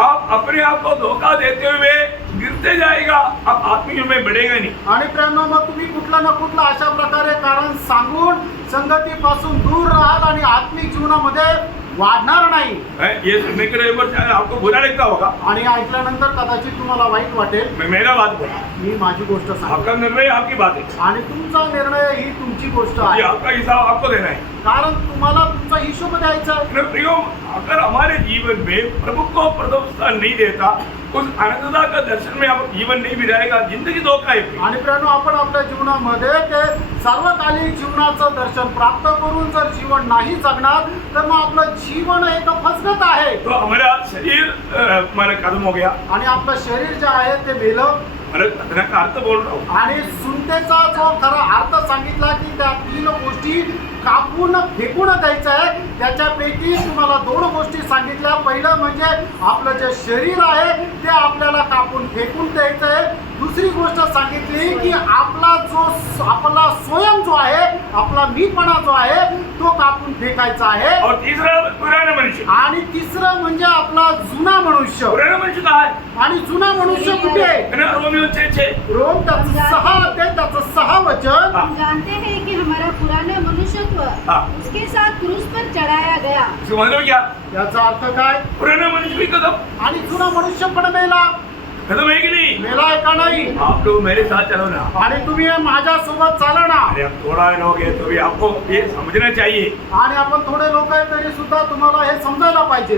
आप अपने आप को धोखा देते हुए गिरते घुसते जाएगा, आप आत्मिक जीवन में बढ़ेगा नहीं। आणि प्रेरणा मग तुम्ही कुठला ना कुठला अशा प्रकारे कारण सांगून संगतीपासून दूर राहाल आणि आत्मिक जीवनामध्ये वाढणार नाही. ये सुनने के लिए एक बार शायद आपको बुरा लगता होगा, आणि ऐकल्यानंतर कदाचित तुम्हाला वाईट वाटेल. मैं मेरा बात बोला, मी माझी गोष्ट सांगतो आपका निर्णय आपकी बात है, आणि तुमचा निर्णय ही तुमची गोष्ट ये आहे, आपका हिसाब आपको देना है। कारण तुम्हाला तुमचा हिशोब द्यायचा आहे. मेरे प्रियो, अगर हमारे जीवन में प्रभु को प्रथम स्थान नहीं देता, उस आनंदता का दर्शन में आप जीवन नहीं बिताएगा, जिंदगी धोखा है। आणि प्रेरणा आपण आपल्या जीवनामध्ये ते सार्वकालिक जीवनाचं दर्शन प्राप्त करून जर जीवन नाही जगणार तर मग आपलं जीवन एक फसगत आहे. तो हमारा शरीर हमारा खत्म हो गया, आणि आपलं शरीर जे आहे ते मेलं. हमारे कथन का अर्थ बोल रहा हूँ। आणि सुनतेचा जो खरा अर्थ सांगितला की त्या 3 गोष्टी कापून फेकून द्यायचं आहे. त्याच्यापैकी तुम्हाला 2 गोष्टी सांगितल्या. पहिलं म्हणजे आपलं जे शरीर आहे ते आपल्याला कापून फेकून द्यायचं आहे. दुसरी गोष्ट सांगितली की आपला स्वयं जो आहे, आपला मीपणा जो आहे तो कापून फेकायचा आहे. और तीसरा पुराना मनुष्य। आणि तिसरं म्हणजे आपला जुना मनुष्य. पुराना मनुष्य कहाँ है? आणि जुना मनुष्य कुठे आहे? रोमियो 6:6। रोम त्याचं 6 अध्याय त्याचं 6 वचन. हम जानते हैं कि हमारा पुराना मनुष्यत्व हाँ। उसके साथ क्रूस पर चढ़ाया गया। इसका मतलब क्या? याचा अर्थ काय? पुराना मनुष्य भी खत्म, आणि जुना मनुष्य पण मेला. खत्म है कि नहीं? मेला आहे का नाही? आप लोग मेरे साथ चलो ना। आणि तुम्ही माझ्यासोबत चाला ना. अरे अब थोड़ा लोग है तो भी आपको ये समझना चाहिए, आणि आपण थोडे लोक आहेत तरी सुद्धा तुम्हाला हे समजायला पाहिजे.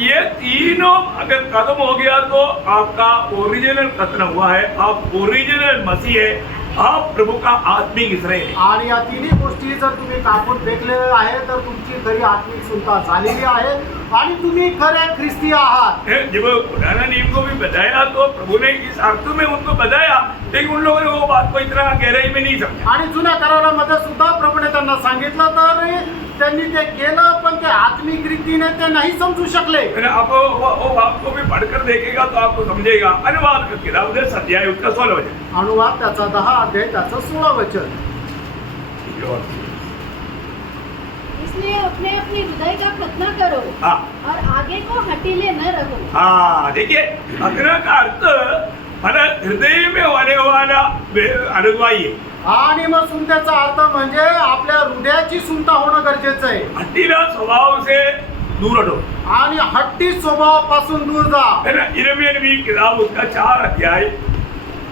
ये तीनों अगर खत्म हो गया तो आपका ओरिजिनल खत्म हुआ है, आप ओरिजिनल मसीह है, आप प्रभु का आत्मिक इसराइल है। आणि या तिन्ही गोष्टी जर तुम्ही कापून फेकलेले आहे तर तुमची खरी आत्मिक सुनता झालेली आहे आणि तुम्ही खरे ख्रिस्ती आहात. जब पुराना नियम को भी बताया तो प्रभु ने इस अर्थ में उनको बताया, लेकिन उन लोगों ने वो बात को इतना गहराई में नहीं समझा। आणि जुन्या करारामध्ये सुद्धा प्रभूने त्यांना सांगितलं तर त्यांनी ते केलं, पण ते आत्मिक रीतीने ते नाही समजू शकले. आप वो बात को भी पढ़कर देखेगा तो आपको समझेगा। अनुवाद का किताब 10 अध्याय उसका 16 वचन। अनुवाद त्याचा 10 अध्याय त्याचं 16 वचन. इसलिए अपने अपने हृदय का खतना करो हाँ और आगे को हटीले न रहो। हाँ, देखिए खतना का अर्थ हमारा हृदय में होने वाला अनुवाई है। आणि मग सुनत्याचा अर्थ म्हणजे आपल्या हृदयाची सुनता होणं गरजेचं आहे. हठीला स्वभाव से दूर हटो, आणि हट्टी स्वभावापासून दूर जा. है ना। यिर्मयाह नबी की किताब उसका 4 अध्याय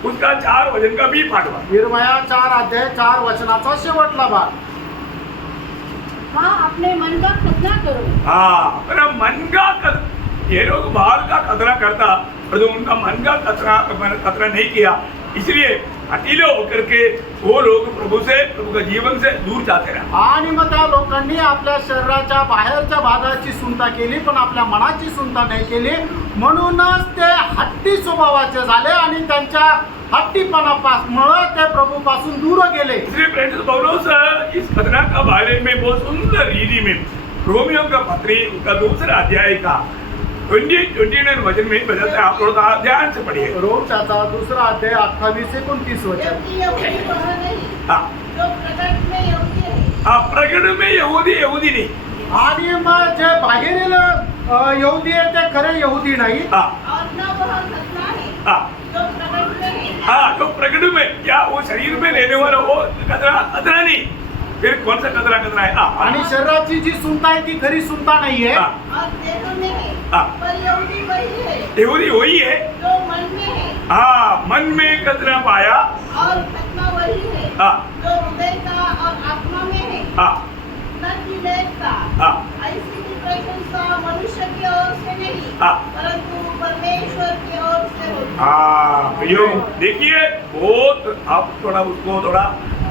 उसका 4 वचन का भी पाठ हुआ। यिर्मयाह 4 अध्याय 4 वचनाचा शेवटला भाग. हाँ, अपने मन का खतना करो। हाँ, अपना मन का ये लोग बाहर का खतरा करता, परंतु उनका मन का खतरा नहीं किया, इसलिए हठीले होकर के वो लोग प्रभु का जीवन से दूर जाते रहे। आणि मग त्या लोकांनी आपल्या शरीराच्या बाहेरच्या भागाची सुनता केली, पण आपल्या मनाची सुनता नाही केली. म्हणूनच ते हट्टी स्वभावाचे झाले आणि त्यांच्या हट्टीपणामुळे ते प्रभूपासून दूर गेले. इसलिए प्रेरित पौलुस इस खतना का बारे में बहुत सुंदर रीति में रोमियो का पत्री उसका 2 अध्याय का 20-29 वचन में बताता है। आप थोड़ा ध्यान से पढ़िए। रोम त्याचा 2 अध्याय 28-29 वचन. क्योंकि यहूदी वह नहीं हाँ जो प्रकट में यहूदी है। हाँ, प्रकट में यहूदी नहीं। आणि मग जे बाहेरील यहुदी आहे ते खरे यहुदी नाही. हाँ और न वह खतना है हाँ जो प्रकट में है। हाँ, तो प्रकट में क्या वो शरीर में लेने वाला वो खतरा नहीं, फिर कौन सा खतरा है? आणि शरीराची जी सुनता आहे ती खरी सुनता नाहीये. हाँ, और देह में है हाँ। पर यहूदी वही है यहूदी वही है। जो मन में है। हाँ, मन में खतरा पाया। और खतना वही है हाँ जो हृदय का और आत्मा में है। हाँ न कि वेद का। हाँ ऐसी की प्रशंसा मनुष्य की ओर से नहीं हाँ। परंतु परमेश्वर की ओर से होती है। हाँ भैया, देखिए बहुत आप थोड़ा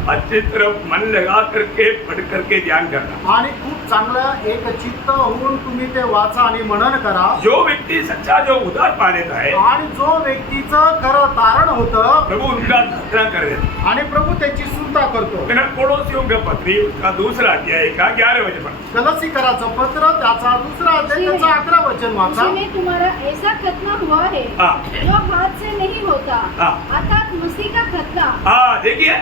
अच्छी तरफ मन लगा करके पढ़ करके ध्यान करना। आणि खूप चांगलं एक चित्त होऊन तुम्ही ते वाचा आणि मनन करा. जो व्यक्ति सच्चा जो उद्धार पा लेता है, आणि जो व्यक्तीचं खरं तारण होतं प्रभु उनका खतना कर देता आणि प्रभू त्याची सुनता करतो. है। पड़ोसियों का पत्री उसका 2 अध्याय का 11 वचन पर। कलसीकराचं पत्र त्याचा 2 अध्याय त्याचा 11 वचन वाचा. उसी में तुम्हारा ऐसा खतना हुआ है हाँ जो हाथ से नहीं होता, हाँ। अर्थात मसीह का खतना। हाँ, देखिए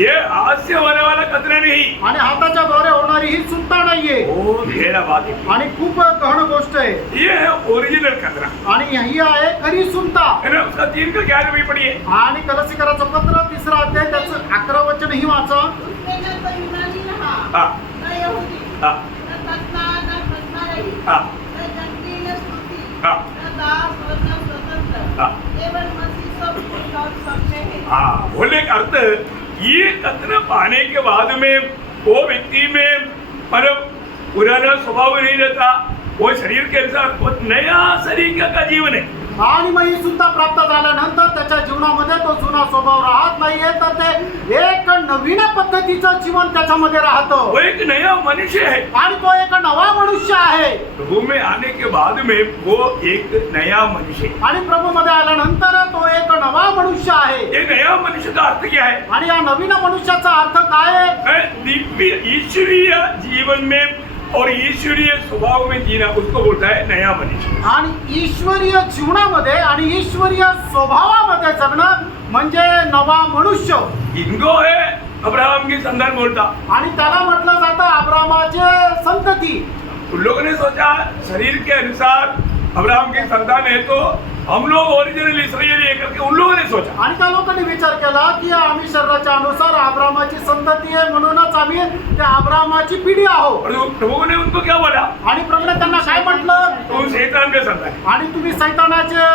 ये हाथ से होने वाला कतरा नहीं, आणि हाताच्या द्वारे होणारी ही सुद्धा नाहीये. वो गहरा बात है. आणि खूप गहन गोष्ट आहे. ये है ओरिजिनल कतरा, आणि ही आहे खरी सुद्धा. है ना. उसका 3 का 11वीं पढ़िए. आणि कलसीकराचं पत्र 3रा अध्याय त्याचं 11 वचन ही वाचा. उसमें न तो यूनानी रहा, हाँ न यहूदी, हाँ न खतना, न खतनारही, हाँ न जंगली, न स्तुति, हाँ न दास और न स्वतंत्र, हाँ. केवल मसीह सब कुछ और सब में है. हाँ, बोलने का अर्थ ये कथन पाने के बाद में वो व्यक्ति में मतलब पुराना स्वभाव नहीं रहता, वो शरीर के अनुसार वो नया शरीर का जीवन है. आणि मग ही सुद्धा प्राप्त झाल्यानंतर त्याच्या जीवनामध्ये तो जुना स्वभाव राहत नाहीये, तर ते एक नवीन पद्धतीचं जीवन त्याच्यामध्ये राहतं. वो एक नया मनुष्य है. आणि तो एक नवा मनुष्य आहे. प्रभु में आने के बाद में वो एक नया मनुष्य है. आणि प्रभू मध्ये आल्यानंतर तो एक नवा मनुष्य आहे. ये नया मनुष्य का अर्थ क्या है? आणि या नवीन मनुष्याचा अर्थ काय आहे? है दिव्य ईश्वरीय जीवन में और ईश्वरीय स्वभाव में जीना, उसको बोलता है नया मनुष्य. आणि ईश्वरीय जीवनामध्ये आणि ईश्वरीय स्वभावामध्ये जगणं म्हणजे नवा मनुष्य. इनको है अब्राहम की संतान बोलता. आणि त्याला म्हटलं जातं अब्रामाचे संतती. उन लोगों ने सोचा शरीर के अनुसार अब्राहम की संतान है तो हम लोग ओरिजिनल इसराइली है करके उन लोगों ने सोचा. आणि त्या लोकांनी विचार केला की आम्ही शरीराच्या अनुसार अब्रामाची संतती आहे, म्हणूनच आम्ही त्या अब्रामाची पिढी आहोत. और प्रभु ने उनको क्या बोला? आणि प्रभूने त्यांना काय म्हटलं? तुम शैतान का संतान है. आणि तुम्ही सैतानाचे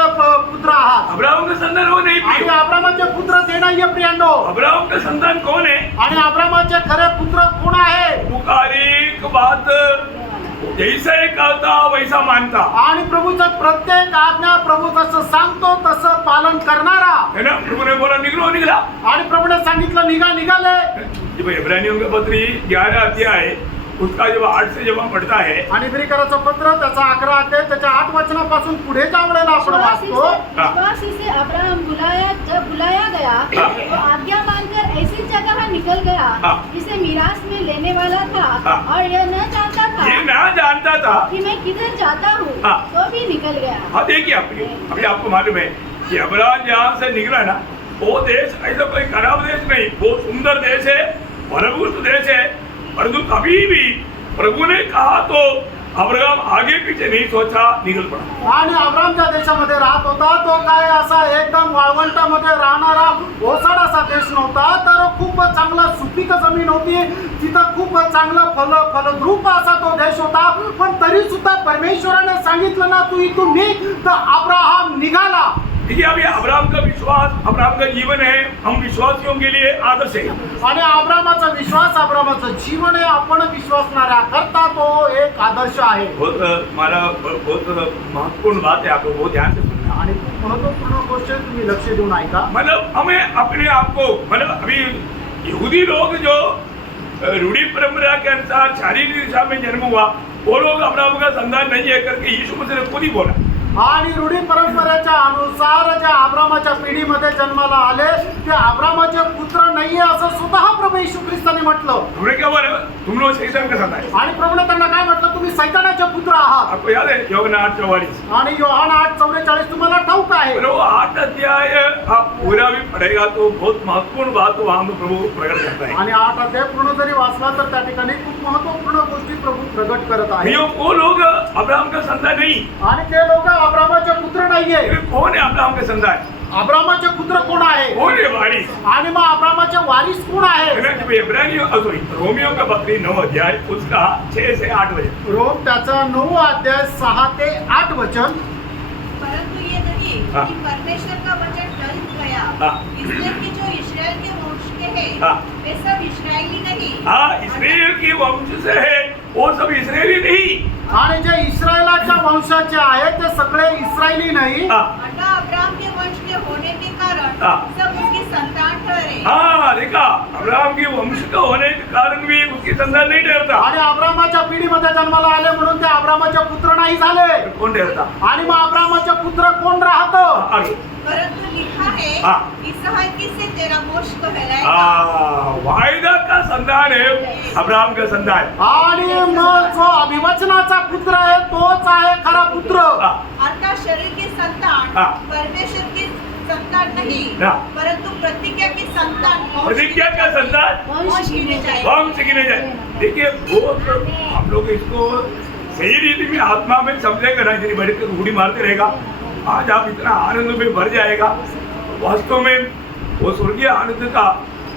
पुत्र आहात. अब्राहम का संतान वो नहीं आणि प्रिय. अब्रामाचे पुत्र ते नाहीये प्रियांडो. अब्राहम का संतान कौन है? आणि अब्रामाचे खरे पुत्र कोण आहे? पुकारिक बात जैसे कहता वैसा मानता, आणि प्रभूचं प्रत्येक आज्ञा प्रभू जसं सांगतो तसं पालन करणारा. है ना. प्रभु ने बोला निकलो, निकला. आणि प्रभूने सांगितलं निघाले. जब इब्रानियों का पत्र 11 अध्याय है, उसका जब 8 से जब हम पढ़ता है, आणि इब्रिकराचं पत्र त्याचा 11 अध्याय त्याच्या 8 वचनापासून पुढे ज्या वेळेला आपण वाचतो, विश्वासी से अब्राहम जब बुलाया गया तो आज्ञा मानकर ऐसी जगह निकल गया जिसे मिरास में लेने वाला था और यह न जानता था ये ना जानता था. कि मैं किधर जाता हूँ, तो भी निकल गया. हाँ देखिए अभी आपको मालूम है कि अब्राहम जहाँ से निकला ना, वो देश ऐसा कोई खराब देश नहीं, वो सुंदर देश है, फलभूत देश है. परंतु कभी भी प्रभु ने कहा तो अब्राहम आगे पीछे नहीं सोचा, निकल पड़ा. आणि अब्राम ज्या देशामध्ये राहत होता तो काय असा एकदम वाळवंटामध्ये राहणारा ओसाडाचा देश नव्हता, तर खूप चांगला सुपीक जमीन होती, तिथं खूप चांगलं फलद्रूप असा तो देश होता. पण तरी सुद्धा परमेश्वराने सांगितलं ना तू इथून निघ, तर अब्राहम निघाला. देखिए अभी अब्राहम का विश्वास, अब्राहम का जीवन है, हम विश्वासियों के लिए आदर्श है. आणि अब्रामाचा विश्वास, अब्रामाचं जीवन आहे, आपण विश्वासणाऱ्या करता तो एक आदर्श आहे. बहुत महत्वपूर्ण बात है, आपको बहुत ध्यान से सुनना. आणि खूप महत्वपूर्ण गोष्ट आहे, तुम्ही लक्ष देऊन ऐका. मतलब हमें अपने आप को, मतलब अभी यहूदी लोग जो रूढ़ी परंपरा के अनुसार शारीरिक दिशा में जन्म हुआ, वो लोग अब्राहम का संतान नहीं है करके यीशु मसीह ने खुद ही बोला. आणि रूढी परंपरेच्या अनुसार ज्या अब्रामाच्या पिढीमध्ये जन्माला आले ते अब्रामाचे पुत्र नाहीये असं स्वतः प्रभू येशू ख्रिस्ताने म्हटलं. हमने क्या बोला? तुम लोग शैतान का संतान है. आणि प्रभूने त्यांना काय म्हटलं? तुम्ही सैतानाचे पुत्र आहात. आपको याद है योहन्ना 8:44? आणि योहान 8:44 तुम्हाला ठाऊक आहे. वो 8 अध्याय आप पूरा भी पढ़ेगा तो बहुत महत्वपूर्ण बात वहाँ में प्रभु प्रकट करता है. आणि 8 अध्याय पूर्ण जरी वाचला तर त्या ठिकाणी खूप महत्वपूर्ण गोष्टी प्रभू प्रकट करत आहे. वो लोग अब्राहम का संतान नहीं. आणि ते लोक अब्रामाचे पुत्र नाहीये. कौन है अब्राहम का संतान? अब्रामाचे पुत्र कोण आहे? कौन है वारिस? आणि मग अब्रामाचे वारिस कोण आहे? रोमियो का पत्री 9 अध्याय उसका 6 से 8 वचन. रोम त्याचा 9 अध्याय 6 ते 8 वचन. परंतु ये नहीं हाँ. कि परमेश्वर का वचन टल गया, हाँ. इसलिए कि जो इस्राएल के वंश के हैं हाँ. वे सब इस्राएली नहीं. हाँ, इस्राएल की वंश से है, वो सब इस्राएली नहीं. आणि जे इस्रायलाच्या वंशाचे आहेत ते सगळे इस्रायली नाही. हाँ. अतः अब्राहम के वंश के होने के कारण हाँ. सब उसकी संतान ठहरे. हाँ देखा, अब्राहम की वंश का होने के कारण भी उसकी संतान नहीं ठहरता. आणि अब्रामाच्या पिढीमध्ये जन्माला आले म्हणून ते अब्रामाचे पुत्र नाही झाले. कौन ठहरता? आणि मग अब्रामाचे पुत्र कोण राहतं? आगे. परंतु लिखा है हाँ. इसहाक से तेरा वंश कहलाएगा. वायदा का संतान है अब्राहम का संतान. आणि मग जो अभिवचनाचा पुत्र आहे तोच आहे खरा पुत्र. हाँ. अर्थात शरीर की संतान हाँ. परमेश्वर की संतान नहीं, हाँ। परंतु प्रतिज्ञा की संतान, प्रतिज्ञा का संतान वंश गिने जाए। वंश गिने जाए। देखिए वो तो हम लोग इसको सही रीति में आत्मा में समझेगा ना, इतनी बड़ी घूड़ी मारते रहेगा, आज आप इतना आनंद में भर जाएगा। वास्तव में वो स्वर्गीय आनंद का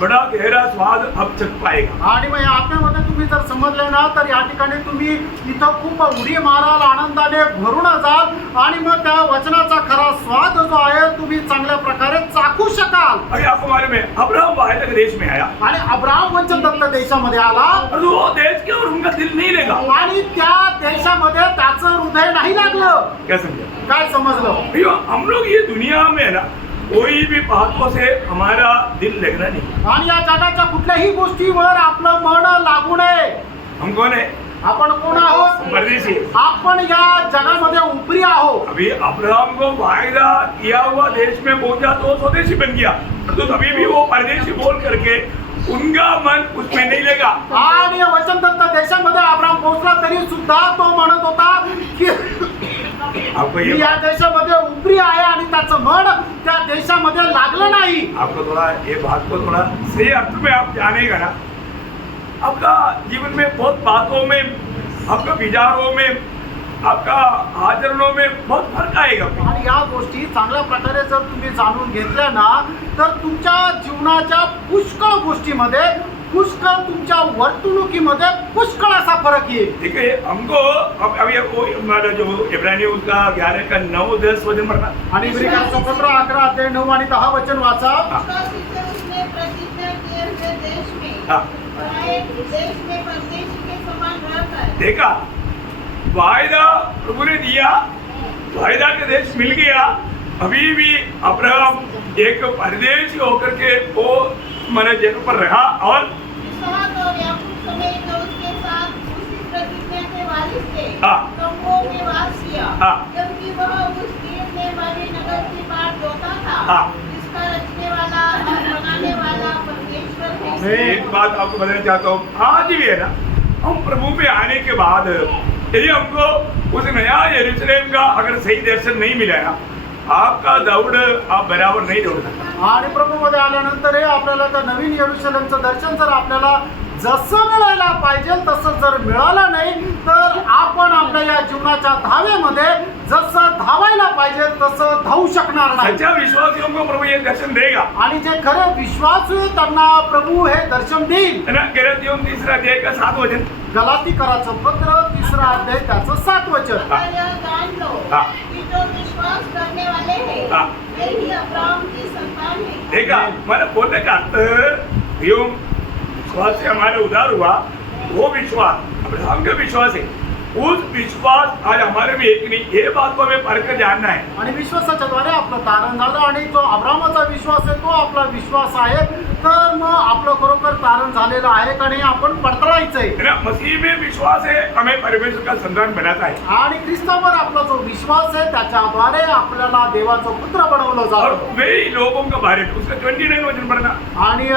बडा गहरा स्वाद अब चख पाएगा। आणि मग या आत्म्यामध्ये तुम्ही जर समजले ना तर या ठिकाणी तुम्ही इथं खूप उडी माराल, आनंदाने भरून जाल आणि मग त्या वचनाचा खरा स्वाद जो आहे तुम्ही चांगल्या प्रकारे चाखू शकाल। अभी आपको मालूम है अब्राहम वायदे के देश में आया आणि अब्राहम वचनदत्त देशामध्ये आला और वो देश के और उनका दिल नहीं लगा। आणि त्या देशामध्ये त्याचं हृदय नाही लागलं। क्या समझे? काय समजलं? भैया हम लोग ये दुनिया में है ना, कोई भी बातों से हमारा दिल लगना नहीं। आणि या जगाच्या कुठल्याही गोष्टीवर आपलं मन लागू नये। हम कौन है? आपण कोण आहोत? परदेशी। आपण या जगामध्ये उपरी आहोत। अभी अब्राहम को वायदा किया हुआ देश में पहुंचा तो स्वदेशी बन गया, तो अभी भी वो परदेशी बोल करके उनका मन उसमें नहीं लगा। आणि या वचनदत्त देशामध्ये अब्राहम पोहोचला तरी सुद्धा तो म्हणत होता की आपको मी ये या देशामध्ये उपरी आहे आणि त्याचं मन त्या देशामध्ये लागलं नाही। आपको थोड़ा ये बात को थोड़ा सही अर्थ में आप जानेगा ना, आपका जीवन में बहुत बातों में, आपका विचारों में, आपका आचरणों में बहुत फर्क आएगा। आणि या गोष्टी चांगल्या प्रकारे जर तुम्ही जाणून घेतल्या ना तर तुमच्या जीवनाच्या पुष्कळ गोष्टीमध्ये, पुष्कळ तुमच्या वर्तणुकीमध्ये पुष्कळ असा फरक येईल। ठीक है, हमको अभी वो हमारा जो इब्रानियों का 11 का 9-10 वचन पढ़ना। आणि इब्रियकांचं पत्र 11 अध्याय 9 आणि 10 वचन वाचा। विश्वासी से उसने प्रतिज्ञा किए हुए देश में, हाँ। पराए देश में परदेशी के समान रहकर, देखा, वायदा प्रभु ने दिया, वायदा का देश मिल गया, अभी भी अब्राहम एक परदेशी होकर के वो मन जगह पर रहा और इसहाक और याकूब समेत उसके साथ उसी प्रतिज्ञा के वारिस थे, हाँ। तंबुओं में वास किया, हाँ। क्योंकि वह उस गिरने वाले नगर की बाट जोता था, हाँ। जिसका रचने वाला और बनाने वाला परमेश्वर है। मैं एक बात आपको बताना चाहता हूँ, आज भी है ना, हम प्रभु में आने के बाद यदि हमको उस नया यरूशलेम का अगर सही दर्शन नहीं मिला ना, आपका दौड़ आप बराबर नहीं दौड़ सकता। आणि प्रभूमध्ये आल्यानंतर आपल्याला तर नवीन यरूशलेमचं दर्शन जर आपल्याला जसं मिळायला पाहिजे तसं जर मिळालं नाही तर आपण आपल्या या जीवनाच्या धावेमध्ये जसं धावायला पाहिजे तसं धावू शकणार नाही। सच्चा विश्वासियों को प्रभु ये दर्शन देगा। आणि जे खरे विश्वासू आहेत त्यांना प्रभू हे दर्शन देईल। है ना, गलातियों 3 अध्याय का 7 वचन। गलातीकराचं पत्र 3 अध्याय त्याचं 7 वचन। और यह जान लो हाँ। कि जो विश्वास करने वाले हैं, हाँ। वे ही अब्राहम की संतान है। देखा, मैंने बोलने का अर्थ यूं विश्वास से हमारा उद्धार हुआ, वो विश्वास अब्राहम का विश्वास है, उस विश्वास आज हमारे में एक नहीं, ये बात को हमें पढ़कर जानना है। आणि विश्वासाच्या द्वारे आपलं तारण झालं आणि जो अब्राहमाचा विश्वास आहे तो आपला विश्वास आहे, तर मग आपलं खरोखर तारण झालेलं आहे का नाही आपण पडताळायचंय। है ना, मसीह में विश्वास है हमें परमेश्वर का संतान बनाता है, आणि ख्रिस्तावर आपला जो विश्वास आहे त्याच्याद्वारे आपल्याला देवाचं पुत्र बनवलं और जातं। वे ही लोगों का बारे में उसका 29 वचन पढ़ना। आणि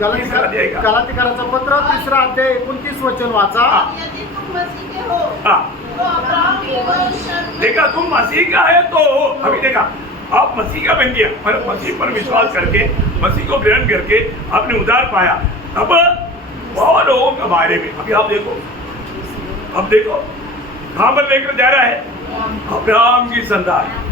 गलातीकराचं पत्र 3 अध्याय 29 वचन वाचा। और यदि तुम मसीह के हो, हाँ। तो अब्राहम के वंश और देखा, तुम मसीह का है तो अभी देखा आप मसीह का बन गया, मतलब मसीह पर विश्वास करके, मसीह को ग्रहण करके आपने उद्धार पाया। अब बहुत लोगों के बारे में अभी आप देखो, अब देखो कहाँ पर लेकर जा रहा है, अब्राहम की संतान।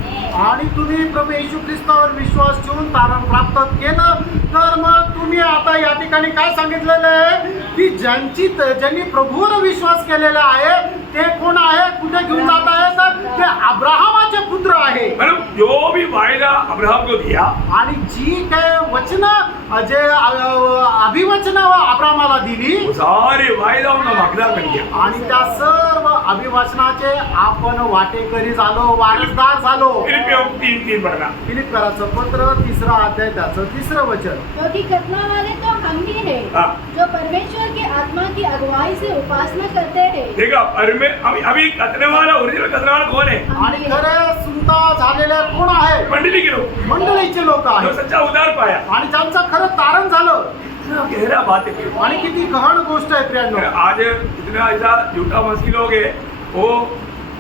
आणि तुम्ही प्रभू येशू ख्रिस्तावर विश्वास ठेवून तारण प्राप्त केलं तर मग तुम्ही आता या ठिकाणी काय सांगितलेलं आहे की ज्यांनी प्रभूवर विश्वास केलेला आहे ते कोण आहे, कुठे घेऊन जात आहे तर ते अब्राहमाचे पुत्र आहे। मतलब जो भी वायदा अब्राहम को दिया, आणि जी काय वचन जे अभिवचन अब्राहमाला दिली वो सारे वायदा उनका हकदार बन गया। आणि त्या सर्व अभिवचनाचे आपण वाटेकरी झालो, वारसदार झालो। फिलिपियों 3:3 पढ़ना। फिलिप्पियराचं पत्र 3 अध्याय त्याचं 3 वचन। क्योंकि खतना वाले तो हम ही हैं, हाँ। जो परमेश्वर की आत्मा की अगुवाई से उपासना करते हैं। देखा, अभी कतने वाला, ओरिजिनल कतने वाला कौन है? आणि खरे सुनता झालेले कोण आहे? मंडली के लोग, मंडळीचे लोक जो आहेत सच्चा उद्धार पाया। आणि ज्यांचं खरं तारण झालं। इतना गहरा बात है। आणि किती गहन गोष्ट आहे प्रियांनो। आज इतना ऐसा झूठा मसीह लोग है, वो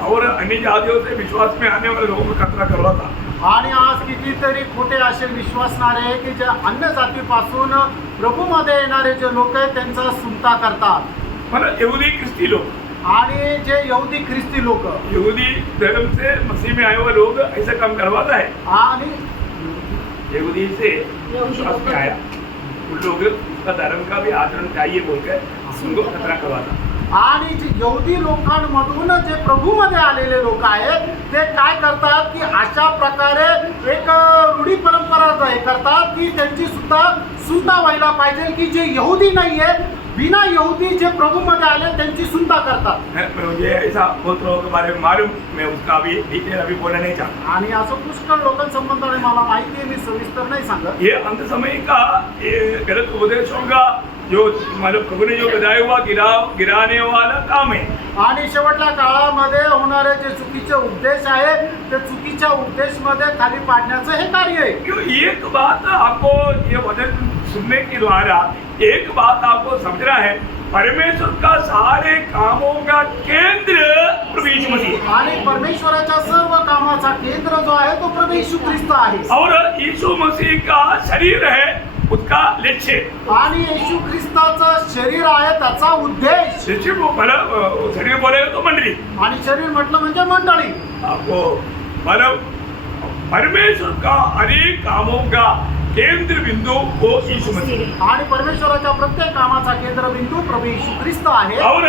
और अन्य जातियों से विश्वास में आने वाले लोगों को खतरा करवाता, आणि आज कितीतरी खोटे असे विश्वासणारे की जे अन्य जातीपासून प्रभूमध्ये येणारे जे लोक आहेत त्यांचा सुनता करतात मला यहूदी ख्रिस्ती लोग आणि जे यहूदी ख्रिस्ती लोक यहूदी धर्म से मसीह में आए हुए लोग ऐसा काम करवाता है। आणि यहूदी से विश्वास में आया उन लोग उसका धर्म का भी आचरण चाहिए बोलकर उनको खतरा करवाता। आणि जे यहूदी लोकांमधून जे प्रभूमध्ये आलेले लोक आहेत ते काय करतात की अशा प्रकारे एक रूढी परंपरा हे करतात की त्यांची सुद्धा सुनता व्हायला पाहिजे की जे यहूदी नाहीये बिना यहूदी जे प्रभूमध्ये आले त्यांची सुनता करतात। मुझे ऐसा बहुत लोगों के बारे में मालूम, मैं उसका अभी डिटेल अभी बोलना नहीं चाहता। आणि असं पुष्कळ लोकांसंबंधाने मला माहिती आहे, मी सविस्तर नाही सांगत। ये अंत समय का ये गलत उपदेशों का जो मतलब प्रभु ने जो बताया हुआ गिराने वाला काम है। आणि शेवटल्या काळामध्ये होणारे जे चुकीचे उपदेश आहे ते चुकीच्या उपदेशमध्ये खाली पाडण्याचं हे कार्य आहे। क्यों एक बात आपको ये वचन सुनने के द्वारा एक बात आपको समझना है, परमेश्वर का सारे कामों का केंद्र प्रभु यीशु मसीह है। आणि परमेश्वराच्या सर्व कामाचा केंद्र जो आहे तो प्रभू येशू ख्रिस्त आहे और यीशु मसीह का शरीर है उसका लक्ष्य। आणि येशू ख्रिस्ताचं शरीर आहे त्याचा उद्देश। लक्ष्य मतलब शरीर बोलेगा तो मंडली, आणि शरीर म्हटलं म्हणजे मंडळी। आपको मतलब परमेश्वर का अनेक कामों का केंद्र बिंदु वो यीशु मसीह आणि परमेश्वराच्या प्रत्येक कामाचा केंद्रबिंदू प्रभू येशू ख्रिस्त आहे और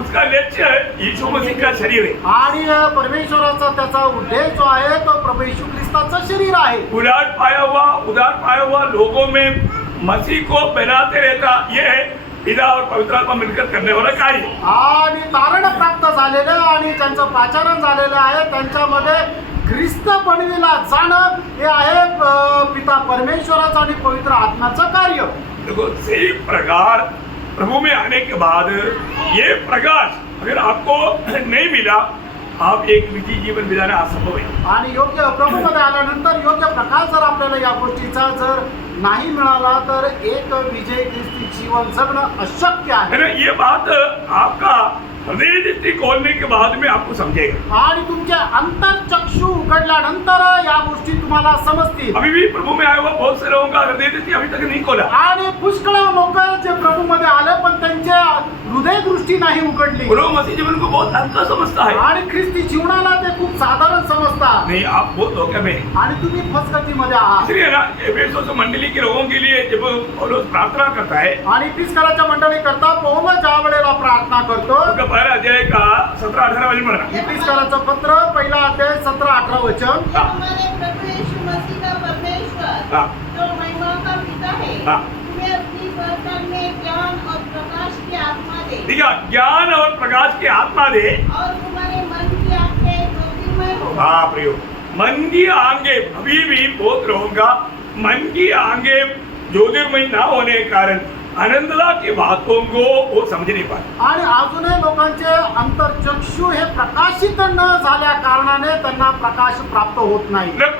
उसका लक्ष्य यीशु मसीह का शरीर है। आणि परमेश्वराचा त्याचा उद्देश जो आहे तो प्रभू येशू ख्रिस्ताचं शरीर आहे। उदार पाया हुआ लोगों में मसीह को बनाते रहता, ये है पिता और पवित्र आत्मा मिलकर करने वाला कार्य। आणि तारण प्राप्त झालेलं आणि त्यांचं पाचारण झालेलं आहे त्यांच्यामध्ये ख्रिस्त बनविला जाणं हे आहे पिता परमेश्वराचं आणि पवित्र आत्म्याचं कार्य। देखो सही प्रकार प्रभु में आने के बाद ये प्रकाश अगर आपको नहीं मिला, आप एक विधि जीवन बिताना असंभव है। आणि योग्य प्रभूमध्ये आल्यानंतर योग्य प्रकाश जर आपल्याला या गोष्टीचा जर नाही मिळाला तर एक विजय ख्रिस्ती जीवन जगणं अशक्य आहे। है ना, ये बात आपका हृदय दृष्टि खोलने के बाद में आपको समझेगा। आणि तुमचे अंतरचक्षु उघडल्यानंतर या गोष्टी तुम्हाला समजतील। अभी भी प्रभु में आया हुआ बहुत से लोगों का हृदय दृष्टि अभी तक नहीं खोला। आणि पुष्कळ लोक जे प्रभूमध्ये आले पण त्यांच्या हृदय दृष्टी नाही उघडली वो लोग मसीह जीवन को बहुत हल्का समझता है। आणि ख्रिस्ती जीवनाला ते खूप साधारण समजतात। नहीं, आप बहुत धोखे में हैं। आणि तुम्ही फसगतीमध्ये आहात। इसलिए ना एफेसोस मंडली के लोगों के लिए जब पौलुस प्रार्थना करता है, आणि फिसकराच्या मंडळी करता पौल ज्या वेळेला प्रार्थना करतो उसका पहला अध्याय का 17-18 वचन पढ़ना। फिसकराचं पत्र पहिला अध्याय 17-18 वचन। हमारे प्रभु यीशु मसीह का परमेश्वर हाँ। जो महिमा का पिता है हाँ। तुम्हें अपनी वर्तन में ज्ञान और प्रकाश की आत्मा दे ठीक है, ज्ञान और प्रकाश की आत्मा दे और तुम्हारे मन की आंखें ज्योतिर्मय हो। हाँ प्रियो, मन की आंखें अभी भी बहुत लोगों का मन की आंखें ज्योतिर्मय ना होने के कारण आनंदला की बातों को वो समझ नहीं पाते। आणि अजूनही लोकांचे अंतरचक्षु हे प्रकाशित न झाल्या कारणाने त्यांना प्रकाश प्राप्त होत नाही। जब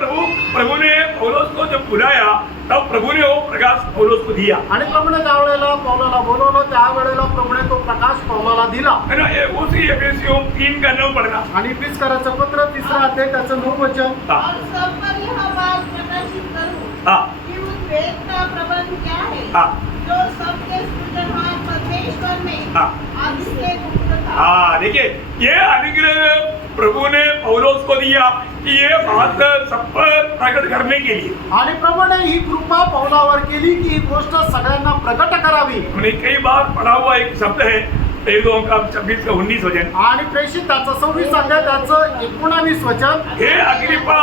प्रभु ने पौलुस को जब बुलाया तब प्रभु ने वो प्रकाश पौलुस को दिया। आणि प्रभूने ज्या वेळेला पौलाला बोलवलं त्या वेळेला प्रभूने तो प्रकाश पौलाला दिला। है ना, ये उसी एफेसियों 3 का 9 पढ़ना। आणि फिसकराचं पत्र 3 अध्याय त्याचं 9 वचन। हाँ। और सब पर यह बात प्रकाशित करूं हाँ। कि उस वेद का प्रबंध क्या है हाँ। जो सबके सृजनहार परमेश्वर में हाँ। आदि से गुप्त था। हाँ, देखिए ये अनुग्रह प्रभु ने पौलुस को दिया कि ये बात सब पर प्रकट करने के लिए। आणि प्रभूने ही कृपा पौलावर केली की ही गोष्ट सगळ्यांना प्रकट करावी। हमने कई बार पढ़ा हुआ एक शब्द है प्रेरितों का 26 का 19 वचन। आणि प्रेषित त्याचं 26 अध्याय त्याचं 19 वचन। हे अग्रिप्पा,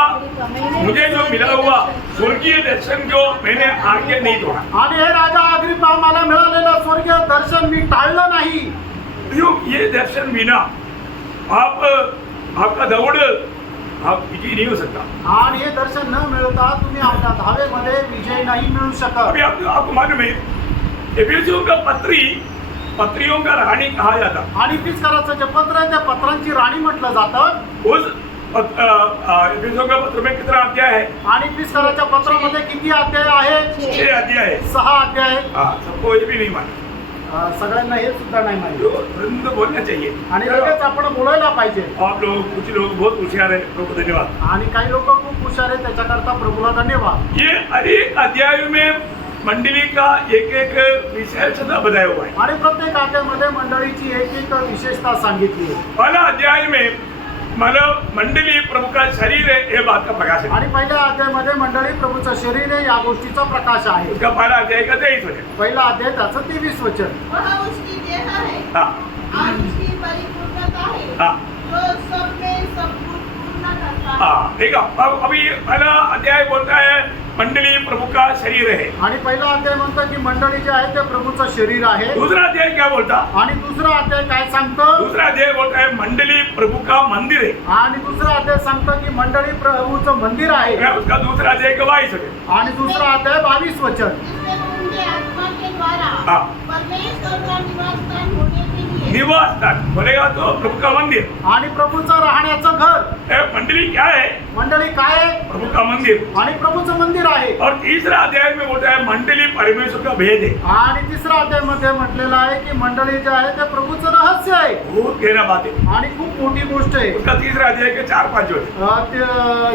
मुझे जो मिला हुआ स्वर्गीय दर्शन को मैंने आगे नहीं तोड़ा। आणि हे राजा अग्रिप्पा मला मिळालेलं स्वर्गीय दर्शन मी टाळलं नाही। क्यों? ये दर्शन बिना आपका दौड़ आप विजयी नहीं हो सकता। आणि हे दर्शन न मिळता तुम्ही आपल्या धावेमध्ये विजय नाही मिळू शकत। अभी आपको मालूम है एफेसियों का पत्रियों का रानी कहा जाता। आणि फिसकराचं जे पत्र आहे त्या पत्रांची राणी म्हटलं जातं। उस एफेसियों का पत्र में कितना अध्याय है? आणि फिसकराच्या पत्रामध्ये किती अध्याय आहे? 6 अध्याय है। 6 अध्याय। हाँ, सबको ये भी नहीं मालूम। सगळ्यांना हे सुद्धा नाही माहिती। जो तुरंत बोलना चाहिए आणि लगेच आपण बोलायला पाहिजे। आप लोग कुछ लोग बहुत होशियार है, प्रभु धन्यवाद। आणि काही लोक खूप हुशार आहे, त्याच्याकरता प्रभूला धन्यवाद. ये हर एक अध्याय में मंडली का एक एक विशेषता बताया हुआ है. आणि प्रत्येक अध्यायामध्ये मंडळीची एक एक विशेषता सांगितली आहे. पहला अध्याय में मतलब मंडली प्रभु का शरीर है, ये बात का प्रकाश है. आणि पहिल्या अध्यायामध्ये मंडळी प्रभूचं शरीर आहे या गोष्टीचा प्रकाश आहे. उसका पहला अध्याय का 23 वचन. पहिला अध्याय त्याचं 23 वचन. वह उसकी देह है हाँ और उसकी परिपूर्णता है हाँ जो सब में सब कुछ पूर्ण करता है. हाँ ठीक है. अब अभी पहला अध्याय बोलता है मंडली प्रभु का शरीर है. आणि पहिला अध्याय म्हणतो की मंडळी जे आहे ते प्रभूचं शरीर आहे. दूसरा अध्याय क्या बोलता? आणि दुसरा अध्याय काय सांगतो? दूसरा अध्याय बोलता है मंडली प्रभु का मंदिर है. आणि दुसरा अध्याय सांगतो की मंडळी प्रभूचं मंदिर आहे. है उसका दूसरा अध्याय का 22 वचन. आणि दुसरा अध्याय 22 वचन. जिसमें उनके आत्मा के द्वारा हाँ. परमेश्वर का निवास स्थान होने के लिए निवास स्थान बोलेगा तो प्रभु का मंदिर. आणि प्रभूचं राहण्याचं घर. है मंडली क्या है? मंडळी काय आहे? प्रभु का मंदिर. आणि प्रभूचं मंदिर आहे. और तीसरा अध्याय में बोलता है मंडली परमेश्वर का भेद है. आणि तिसरा अध्याय मध्ये म्हटलेलं आहे की मंडळी जे आहे ते प्रभूचं रहस्य आहे. बहुत गहरा बात है. आणि खूप मोठी गोष्ट आहे. उसका तीसरा अध्याय के 4-5 वचन.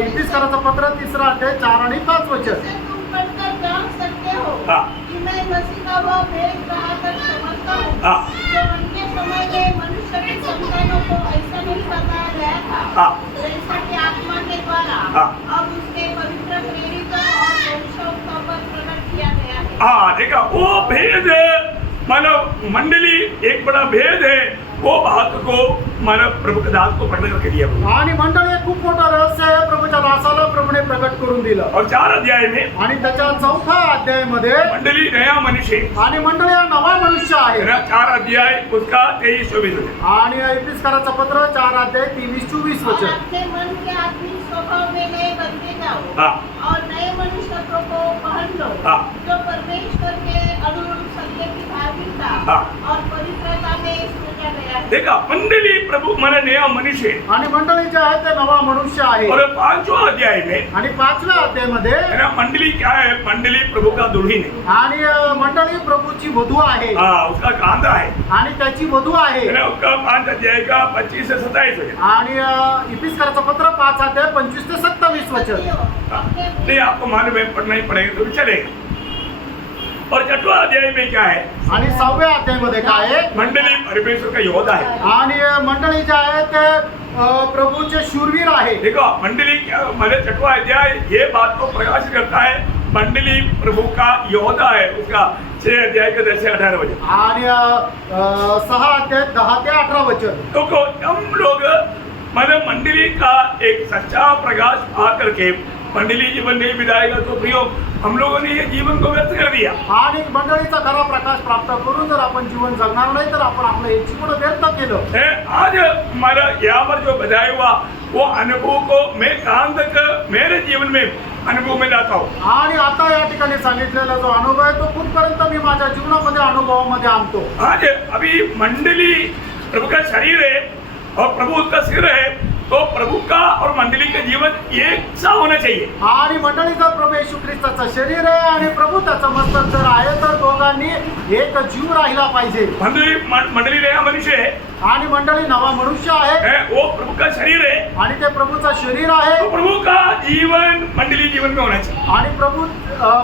इतिहासाचं पत्र तिसरा अध्याय 4 आणि 5 वचन. जिसे तुम पढ़कर जान सकते हो हाँ. कि मैं मसीह का वह भेद कहाकर समझता हूँ हाँ. जो अन्य समय में मनुष्य की संतानों को ऐसा नहीं बताया गया था हाँ. जैसा कि आत्मा के द्वारा हाँ. अब उसके पवित्र प्रेरितों और भविष्यवक्ताओं पर प्रकट किया गया है. हाँ देखा वो भेद मतलब मंडली एक बड़ा भेद है. वो बात को मतलब प्रभु के दास को प्रकट करके दिया. आणि मंडळी एक खूप मोठं रहस्य आहे प्रभूच्या दासाला प्रभूने प्रकट करून दिलं. और 4 अध्याय में आणि त्याच्या 4था अध्यायामध्ये मंडली नया मनुष्य. आणि मंडळी हा नवा मनुष्य आहे. 4 अध्याय उसका 23-24 वचन. आणि इतिहासाचं पत्र 4 अध्याय 23-24 और वचन. अपने मन के आत्मिक स्वभाव में नए बनते जाओ हाँ. और नए मनुष्यत्व को पहन लो हाँ. जो परमेश्वर के अनुरूप सत्य की धार्मिकता हाँ. और पवित्रता में सृजा गया है. देखा मंडली प्रभु माने नया मनुष्य. आणि मंडळी जे आहे ते नवा मनुष्य आहे. और 5वां अध्याय में आणि 5व्या अध्यायामध्ये है ना मंडली क्या है? मंडली प्रभु का दुल्हन है. आणि मंडळी प्रभूची वधू आहे. हाँ उसका कांदा है. आणि त्याची वधू आहे. है ना उसका 5 अध्याय का 25 से 27 वचन. आणि इतिहासाचं पत्र 5 अध्याय 25 ते 27 वचन. नहीं आपको मालूम है पढ़ना ही पड़ेगा तो भी चलेगा. और 6वां अध्याय में क्या है? आणि 6व्या अध्यायामध्ये काय आहे? मंडली परमेश्वर का योद्धा है. आणि मंडळी जे आहे ते प्रभूचे शूरवीर आहे. देखो मंडली क्या मतलब 6वां अध्याय ये बात को प्रकाशित करता है. मंडली प्रभु का योद्धा है. उसका 6 अध्याय का 10 से 18 वचन. आणि 6 अध्याय 10 ते 18 वचन. तो हम लोग मतलब मंडली का एक सच्चा प्रकाश पा करके मंडली जीवन नहीं बिताएगा तो प्रियो हम लोगों ने ये जीवन को व्यर्थ कर दिया. आणि मंडळीचा खरा प्रकाश प्राप्त करून जर आपण जीवन जगणार नाही तर आपण आपलं हे जीवन व्यर्थ केलं. आज हमारा यहाँ पर जो बताया हुआ वो अनुभव को मैं कहाँ तक मेरे जीवन में अनुभव में लाता हूँ. आणि आता या ठिकाणी सांगितलेला जो अनुभव आहे तो कुठपर्यंत मी माझ्या जीवनामध्ये अनुभवामध्ये आणतो. आज अभी मंडली प्रभु का शरीर है और प्रभु उसका सिर है. तो प्रभु का और मंडली का जीवन एक सा होना चाहिए. आणि मंडळी जर प्रभू येशू ख्रिस्ताचं शरीर आहे आणि प्रभू त्याचं मस्तक जर आहे तर दोघांनी एक जीव राहिला पाहिजे. मंडली नया मनुष्य है. आणि मंडळी नवा मनुष्य आहे. वो प्रभु का शरीर है. आणि ते प्रभूचं शरीर आहे. तो प्रभु का जीवन मंडली जीवन में होना चाहिए. आणि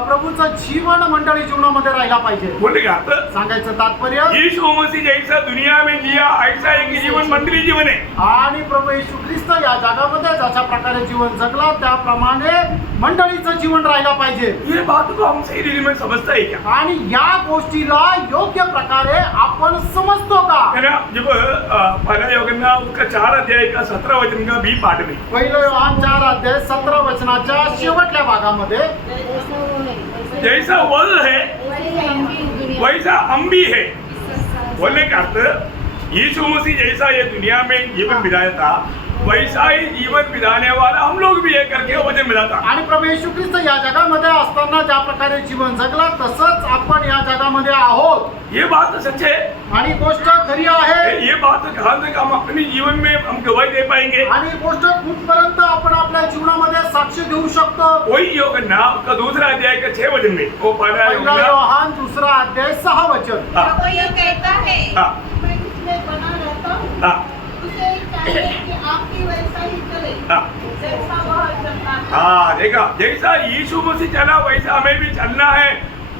प्रभूचं जीवन मंडळी जीवनामध्ये राहिला पाहिजे. बोलने का अर्थ सांगायचं तात्पर्य यीशु मसीह जैसा दुनिया में जिया ऐसा एक जीवन मंडली जीवन है. आणि प्रभू येशू ख्रिस्त या जगामध्ये जशा प्रकारे जीवन जगला त्याप्रमाणे मंडळीचं जीवन राहिला पाहिजे. ये बात को हम सही रीति में समझता है क्या? आणि या गोष्टीला योग्य प्रकारे आपण समजतो का? है ना जब पहला यूहन्ना उसका 4 अध्याय का 17 वचन का भी पाठ में पहिलं योहान 4 अध्याय 17 वचनाच्या शेवटल्या भागामध्ये जैसा वल है वैसा हम भी है. बोलने का अर्थ यीशु मसीह जैसा ये दुनिया में जीवन बिताया था वैसा ही जीवन बिताने वाला हम लोग भी ये करके वचन बिताता. आणि प्रभू येशू ख्रिस्त या जगामध्ये असताना ज्या प्रकारे जीवन जगला तसंच आपण या जगामध्ये आहोत. ये बात सच है. आणि गोष्ट खरी आहे. ये बात कहाँ तक हम अपने जीवन में हम गवाही दे पाएंगे? आणि गोष्ट कुठपर्यंत आपण आपल्या जीवनामध्ये साक्ष देऊ शकतो? वही यूहन्ना का दूसरा अध्याय का 6 वचन में वो पहला पहिला यूहन्ना योहान दूसरा अध्याय 6 वचन. वो ये कहता है हाँ. मैं उसमें बना रहता हूँ हाँ. उसे चाहिए कि आपकी वैसा ही चले हाँ. जैसा वह चलता था। हाँ देखा, जैसा यीशु मसीह चला वैसा हमें भी चलना है,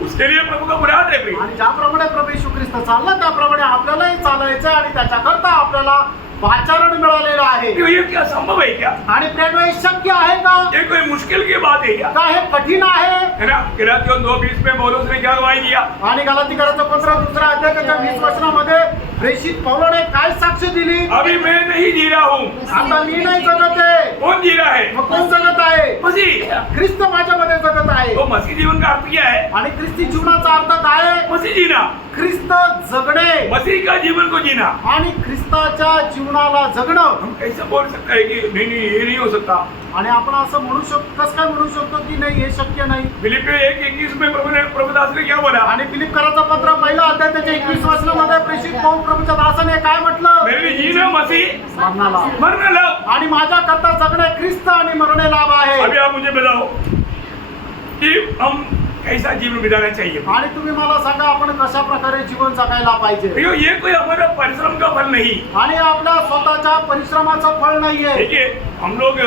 उसके लिए प्रभु का बुलावा है प्रिय। आणि ज्याप्रमाणे प्रभू येशू ख्रिस्त चालला त्याप्रमाणे आपल्यालाही चालायचं आणि त्याच्याकरता आपल्याला वाचारण मिळालेलं आहे. क्यों ये क्या संभव है क्या? आणि प्रेम हे शक्य आहे का? ये कोई मुश्किल की बात है क्या? का हे कठीण आहे? है ना? गलातियों 2:20 में पौलुस ने क्या गवाही दिया? आणि गलातीकराचं पत्र 2 अध्याय त्याच्या 20 वचनामध्ये प्रेषित पौलाने काय साक्ष दिली? अभी मैं नहीं जी रहा हूँ, आता मी नाही जगत आहे, कौन जी रहा है? मग कोण जगत आहे? मसीह। ख्रिस्त माझ्यामध्ये जगत आहे. तो मसीह जीवन का अर्थ क्या है? आणि ख्रिस्ती जीवनाचा अर्थ काय आहे? मसीह जीना, ख्रिस्त जगणे मसीह का जीवन को जीना। आणि ख्रिस्ताच्या जीवनाला जगणं. हम कैसे बोल सकते हैं कि नहीं ये नहीं हो सकता? आणि आपण असं म्हणू शकतो, कसं काय म्हणू शकतो की नाही हे शक्य नाही? फिलिपियों 1:21 में प्रभुदास ने क्या बोला? आणि फिलिपकराचं पत्र पहिला अध्याय त्याच्या 21 वचनामध्ये प्रेषित पौल प्रभूच्या दासाने काय म्हटलं? मेरे लिए जीना मसीह, मरणाला मरना लाभ। आणि माझ्या करता जगणे ख्रिस्त आणि मरणे लाभ आहे. अभी आप मुझे बताओ कि हम कैसा जीवन बिताना चाहिए? आणि तुम्ही मला सांगा आपण कशा प्रकारे जीवन जगायला पाहिजे? देखो, ये कोई हमारा परिश्रम का फल नहीं। आणि आपल्या स्वतःच्या परिश्रमाचं फळ नाहीये. देखिए, हम लोग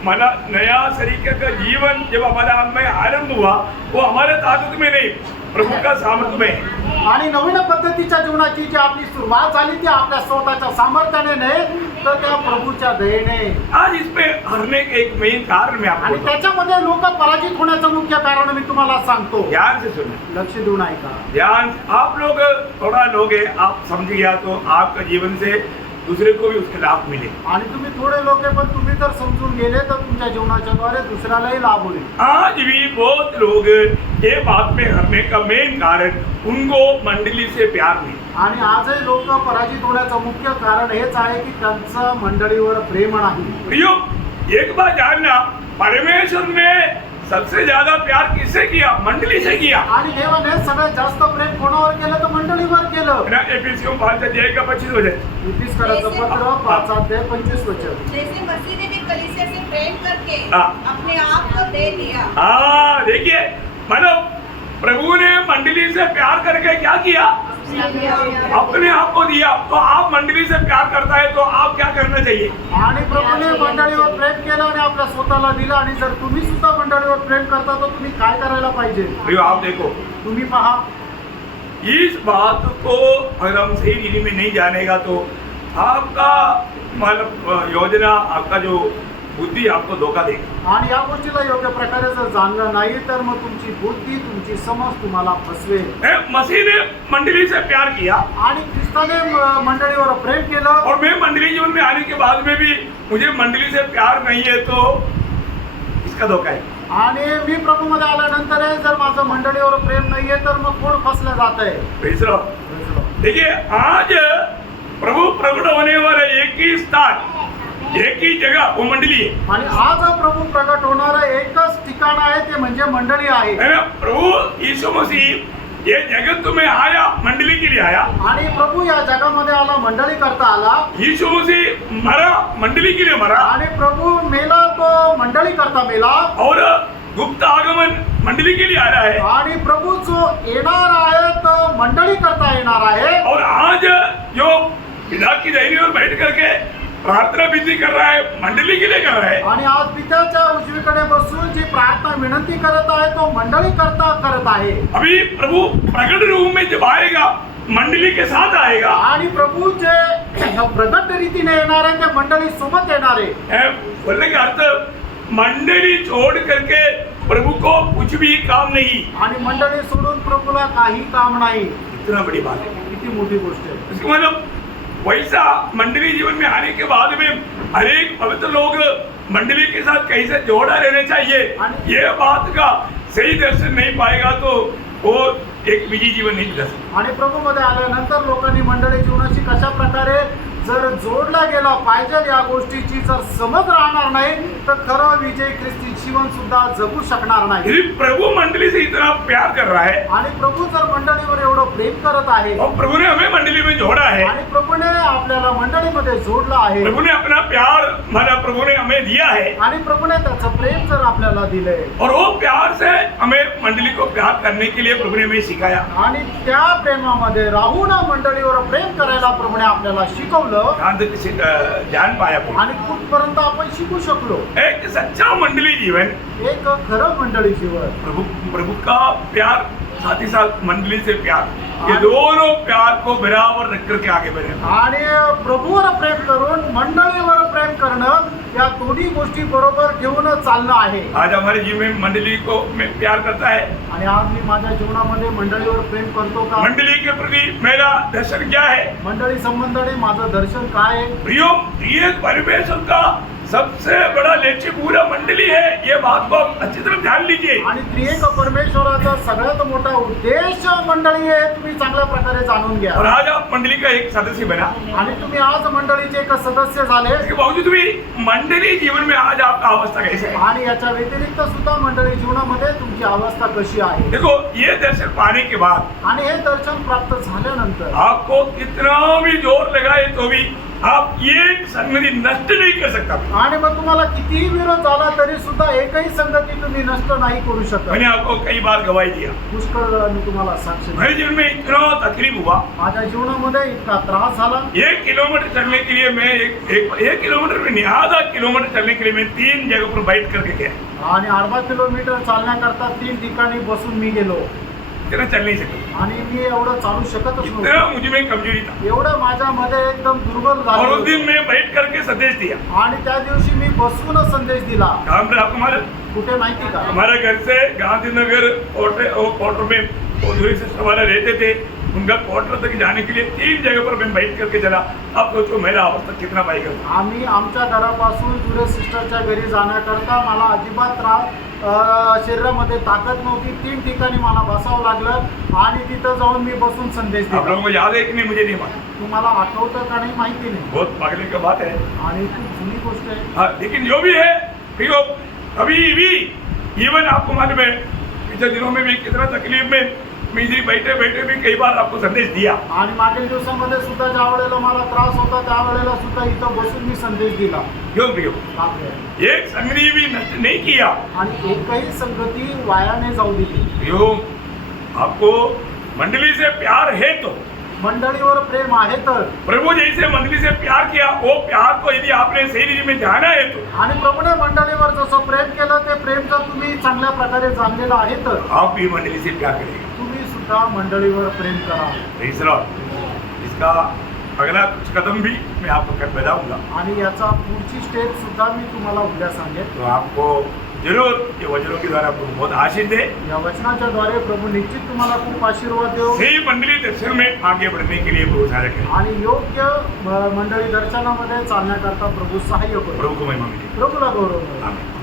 हमारा नया तरीके का जीवन जब हमारा में आरंभ हुआ, वो हमारे ताकत में नहीं, प्रभु का सामर्थ्य में है। आणि नवीन पद्धतीच्या जीवनाची जी आपली सुरुवात झाली ती आपल्या स्वतःच्या सामर्थ्याने नाही तर त्या प्रभूच्या दयेने. आज इसमें हरने के एक मेन कारण मैं आपको आणि बताऊं। त्याच्यामध्ये लोक पराजित होण्याचं मुख्य कारण मी तुम्हाला सांगतो. ध्यान से सुनना, लक्ष देऊन ऐका. ध्यान से। आप लोग थोड़ा लोग हैं, आप समझ गया तो आपका जीवन से दूसरे को भी उसके लाभ मिले। आणि तुम्ही थोडे लोक आहे पण तुम्ही जर समजून गेले तर तुमच्या जीवनाच्या द्वारे दुसऱ्यालाही लाभ होईल. आज भी बहुत लोग ये बात में हरने का मेन कारण उनको मंडली से प्यार नहीं। आणि आजही लोक पराजित होण्याचं मुख्य कारण हेच आहे की त्यांचं मंडळीवर प्रेम नाही. प्रियो, एक बात जानना, परमेश्वर ने सबसे ज्यादा प्यार किससे किया? मंडली से किया। आणि देवाने सगळ्यात जास्त प्रेम कोणावर केलं तर मंडळीवर केलं. एफिसियों 5:25 वचन। इफिसकराचं पत्र 5:25 वचन. जैसे मसीह ने भी कलीसिया से प्रेम करके हाँ। अपने आप को दे दिया। हाँ देखिए, मतलब प्रभु ने मंडली से प्यार करके क्या किया? अपने आप को दिया। तो आप मंडली से प्यार करता है तो आप क्या करना चाहिए? आणि प्रभूने मंडळीवर प्रेम केलं आणि आपल्या स्वतःला दिलं. आणि जर तुम्ही सुद्धा मंडळीवर प्रेम करता तर तुम्ही काय करायला पाहिजे? प्रियो, आप देखो, तुम्ही पहा, इस बात को अगर हम सही रीति में नहीं जानेगा तो आपका मतलब योजना, आपका जो बुद्धि आपको धोखा देगा। आणि या गोष्टीला योग्य प्रकारे जर जाणलं नाही तर मग तुमची बुद्धी, तुमची समज तुम्हाला फसवेल. मसीह ने मंडली से प्यार किया आणि ख्रिस्ताने मंडळीवर प्रेम केलं. और मैं मंडली जीवन में आने के बाद में भी मुझे मंडली से प्यार नहीं है तो इसका धोखा है। आणि मी प्रभूमध्ये आल्यानंतर जर माझं मंडळीवर प्रेम नाहीये तर मग कोण फसलं जात आहे? तीसरा, देखिए, आज प्रभु प्रकट होने वाला एक ही स्थान, एक ही जगह, वो मंडली है। आणि आज प्रभू प्रकट होणारं एकच ठिकाण आहे ते म्हणजे मंडळी आहे. है ना? प्रभु यीशु मसीह ये जगत में आया, मंडली के लिए आया। आणि प्रभू या जगामध्ये आला, मंडळी करता आला. यीशु मसीह मरा, मंडली के लिए मरा। आणि प्रभू मेला तो मंडळी करता मेला. और गुप्त आगमन मंडली के लिए आ रहा है। आणि प्रभू जो येणार आहे तो मंडळी करता येणार आहे. और आज जो पिता की दाहिनी ओर बैठ करके प्रार्थना विनती कर रहा है, मंडली के लिए कर रहा है। आणि आज पित्याच्या उजवीकडे बसून जी प्रार्थना विनंती करत आहे तो मंडळी करता करत आहे. अभी प्रभु प्रकट रूप में जब आएगा, मंडली के साथ आएगा। आणि प्रभू जे प्रगट रीतीने येणार आहे ते मंडळी सोबत येणार आहे. बोलने का अर्थ, मंडली छोड़ करके प्रभु को कुछ भी काम नहीं। आणि मंडळी सोडून प्रभूला काही काम नाही. इतना बड़ी बात है। किती मोठी गोष्ट आहे. इसका मतलब वैसा मंडली जीवन में आने के बाद में हर एक पवित्र लोग मंडली के साथ कैसे जोड़ा रहना चाहिए, ये बात का सही दर्शन नहीं पाएगा तो वो एक विजयी जीवन नहीं जिला सकता। आणि प्रभूमध्ये आल्यानंतर लोकांनी मंडळी जीवनाशी कशा प्रकारे जर जोडला गेला पाहिजे या गोष्टीची जर समज राहणार नाही तर खरं विजय ख्रिस्ती जीवन सुद्धा जगू शकणार नाही. यदि प्रभु मंडली से इतना प्यार कर रहा है आणि प्रभू जर मंडळीवर एवढं प्रेम करत आहे और प्रभु ने हमें मंडली में जोड़ा है, आणि प्रभूने आपल्याला मंडळीमध्ये जोडलं आहे प्रभु ने अपना प्यार हमारा प्रभु ने हमें दिया है आणि प्रभूने त्याचं प्रेम जर आपल्याला दिलंय और वो प्यार से हमें मंडली को प्यार करने के लिए प्रभु ने हमें सिखाया। आणि त्या प्रेमामध्ये राहून मंडळीवर प्रेम करायला प्रभूने आपल्याला शिकवलं यहाँ तक किसी जान पाया प्रभु। आणि कुठपर्यंत आपण शिकू शकलो. एक सच्चा मंडली जीवन एक खरं मंडळी जीवन, प्रभु का प्यार, साथ ही साथ मंडली से प्यार, ये दोनों प्यार को बराबर रख करके आगे बढ़े। आणि प्रभूवर प्रेम करून मंडळीवर प्रेम करणं या दोन्ही गोष्टी बरोबर घेऊन चालणं आहे. आज हमारे जीवन में मंडली को में प्यार करता है। आणि आज मी माझ्या जीवनामध्ये मंडळीवर प्रेम करतो का? मंडली के प्रति मेरा दर्शन क्या है? मंडळी संबंधाने माझं दर्शन काय आहे? प्रियो, ये परमेश्वर का सबसे बड़ा लेची पूरा मंडली है, ये बात को आप अच्छी तरह ध्यान लीजिए। आणि त्रिएक परमेश्वराचा सगळ्यात मोठा उद्देश मंडळी आहे, तुम्ही चांगल्या प्रकारे जाणून और घ्या. आज आप मंडली का एक सदस्य बना, आणि तुम्ही आज मंडळीचे एक सदस्य झाले. इसके बावजूद भी मंडली जीवन में आज आपका अवस्था कैसे है? आणि याच्या व्यतिरिक्त सुद्धा मंडळी जीवनामध्ये तुमची अवस्था कशी आहे? देखो, ये दर्शन पाने के बाद आणि हे दर्शन प्राप्त झाल्यानंतर आपको कितना भी जोर लगाए तो भी आप एक संगति नष्ट नहीं कर सकता। आणि मग तुम्हाला कितीही विरोध झाला तरी सुद्धा एकही संगती तुम्ही नष्ट नाही करू शकत. मैंने आपको कई बार गवाही दिया, पुष्कळ वेळा मी तुम्हाला साक्ष दिली. मेरे जीवन में इतना तकलीफ हुआ। माझ्या जीवनामध्ये इतका त्रास झाला. 1 किलोमीटर चलने के लिए मैं एक किलोमीटर में नहीं, आधा किलोमीटर चलने के लिए मैं 3 जगह पर बैठ करके गया। आणि 18 किलोमीटर चालण्याकरता 3 ठिकाणी बसून मी गेलो. इतना चल नहीं सकता, आणि मी एवढं चालू शकतच इतना नव्हतो. मुझ में कमजोरी था। एवढं माझ्यामध्ये एकदम दुर्बल और झालं उस दिन होतं. मैं बैठ करके संदेश दिया। आणि त्या दिवशी मी बसूनच संदेश दिला. कहाँ पर आपको मालूम? कुठे माहिती का? हमारे घर से गांधीनगर क्वार्टर में चौधरी सिस्टर वाले रहते थे, उनका क्वार्टर तक जाने के लिए 3 जगह पर मैं बैठ करके चला। अब सोचो मेरा अवस्था कितना बाइक है। आम्ही आमच्या घरापासून जुरे सिस्टरच्या घरी जाण्याकरता मला अजिबात त्रास शरीरामध्ये ताकद नव्हती. 3 ठिकाणी मला बसावं लागलं आणि तिथं जाऊन मी बसून संदेश आप दिला. लोगों को याद है कि नहीं मुझे नहीं मालूम, तुम्हाला आठवतं का नाही माहिती नाही. बहुत पागले का बात है। आणि खूप जुनी गोष्ट आहे. हाँ, लेकिन जो भी है प्रियो, अभी भी इवन आपको मालूम है पिछले दिनों में भी कितना तकलीफ में मैं इधर बैठे बैठे भी कई बार आपको संदेश दिया। आणि मागील दिवसामध्ये सुद्धा ज्या वेळेला मला त्रास होता त्यावेळेला सुद्धा इथं बसून मी संदेश दिला. क्यों प्रियो? आपल्या. एक संगति भी नष्ट नहीं किया। आणि एकही संगती वायाने जाऊ दिली. प्रियो, आपको मंडली से प्यार है तो मंडळीवर प्रेम आहे तर, प्रभु जैसे मंडली से प्यार किया, वो प्यार को यदि आपने सही रीति में जाना है तो आणि प्रभूने मंडळीवर जसं प्रेम केलं ते प्रेम जर तुम्ही चांगल्या प्रकारे जाणलेलं आहे तर आप भी मंडली से प्यार करेंगे। तुम्ही सुद्धा मंडळीवर प्रेम करा. Praise the Lord। इसका अगला कुछ कदम भी मैं आपको कर बताऊंगा, आणि याचा पुढची स्टेप सुद्धा मी तुम्हाला उद्या सांगेन. तो आपको जरूर ये वचनों के द्वारा प्रभु बहुत आशीष दे। या वचनाच्या द्वारे प्रभू निश्चित तुम्हाला खूप आशीर्वाद देऊ सही मंडली दर्शन में आगे बढ़ने के लिए प्रभु सहायक है। आणि योग्य मंडळी दर्शनामध्ये चालण्याकरता प्रभू सहाय्य करू. प्रभु को महिमा मिले। प्रभूला गौरव मिळेल. आमीन।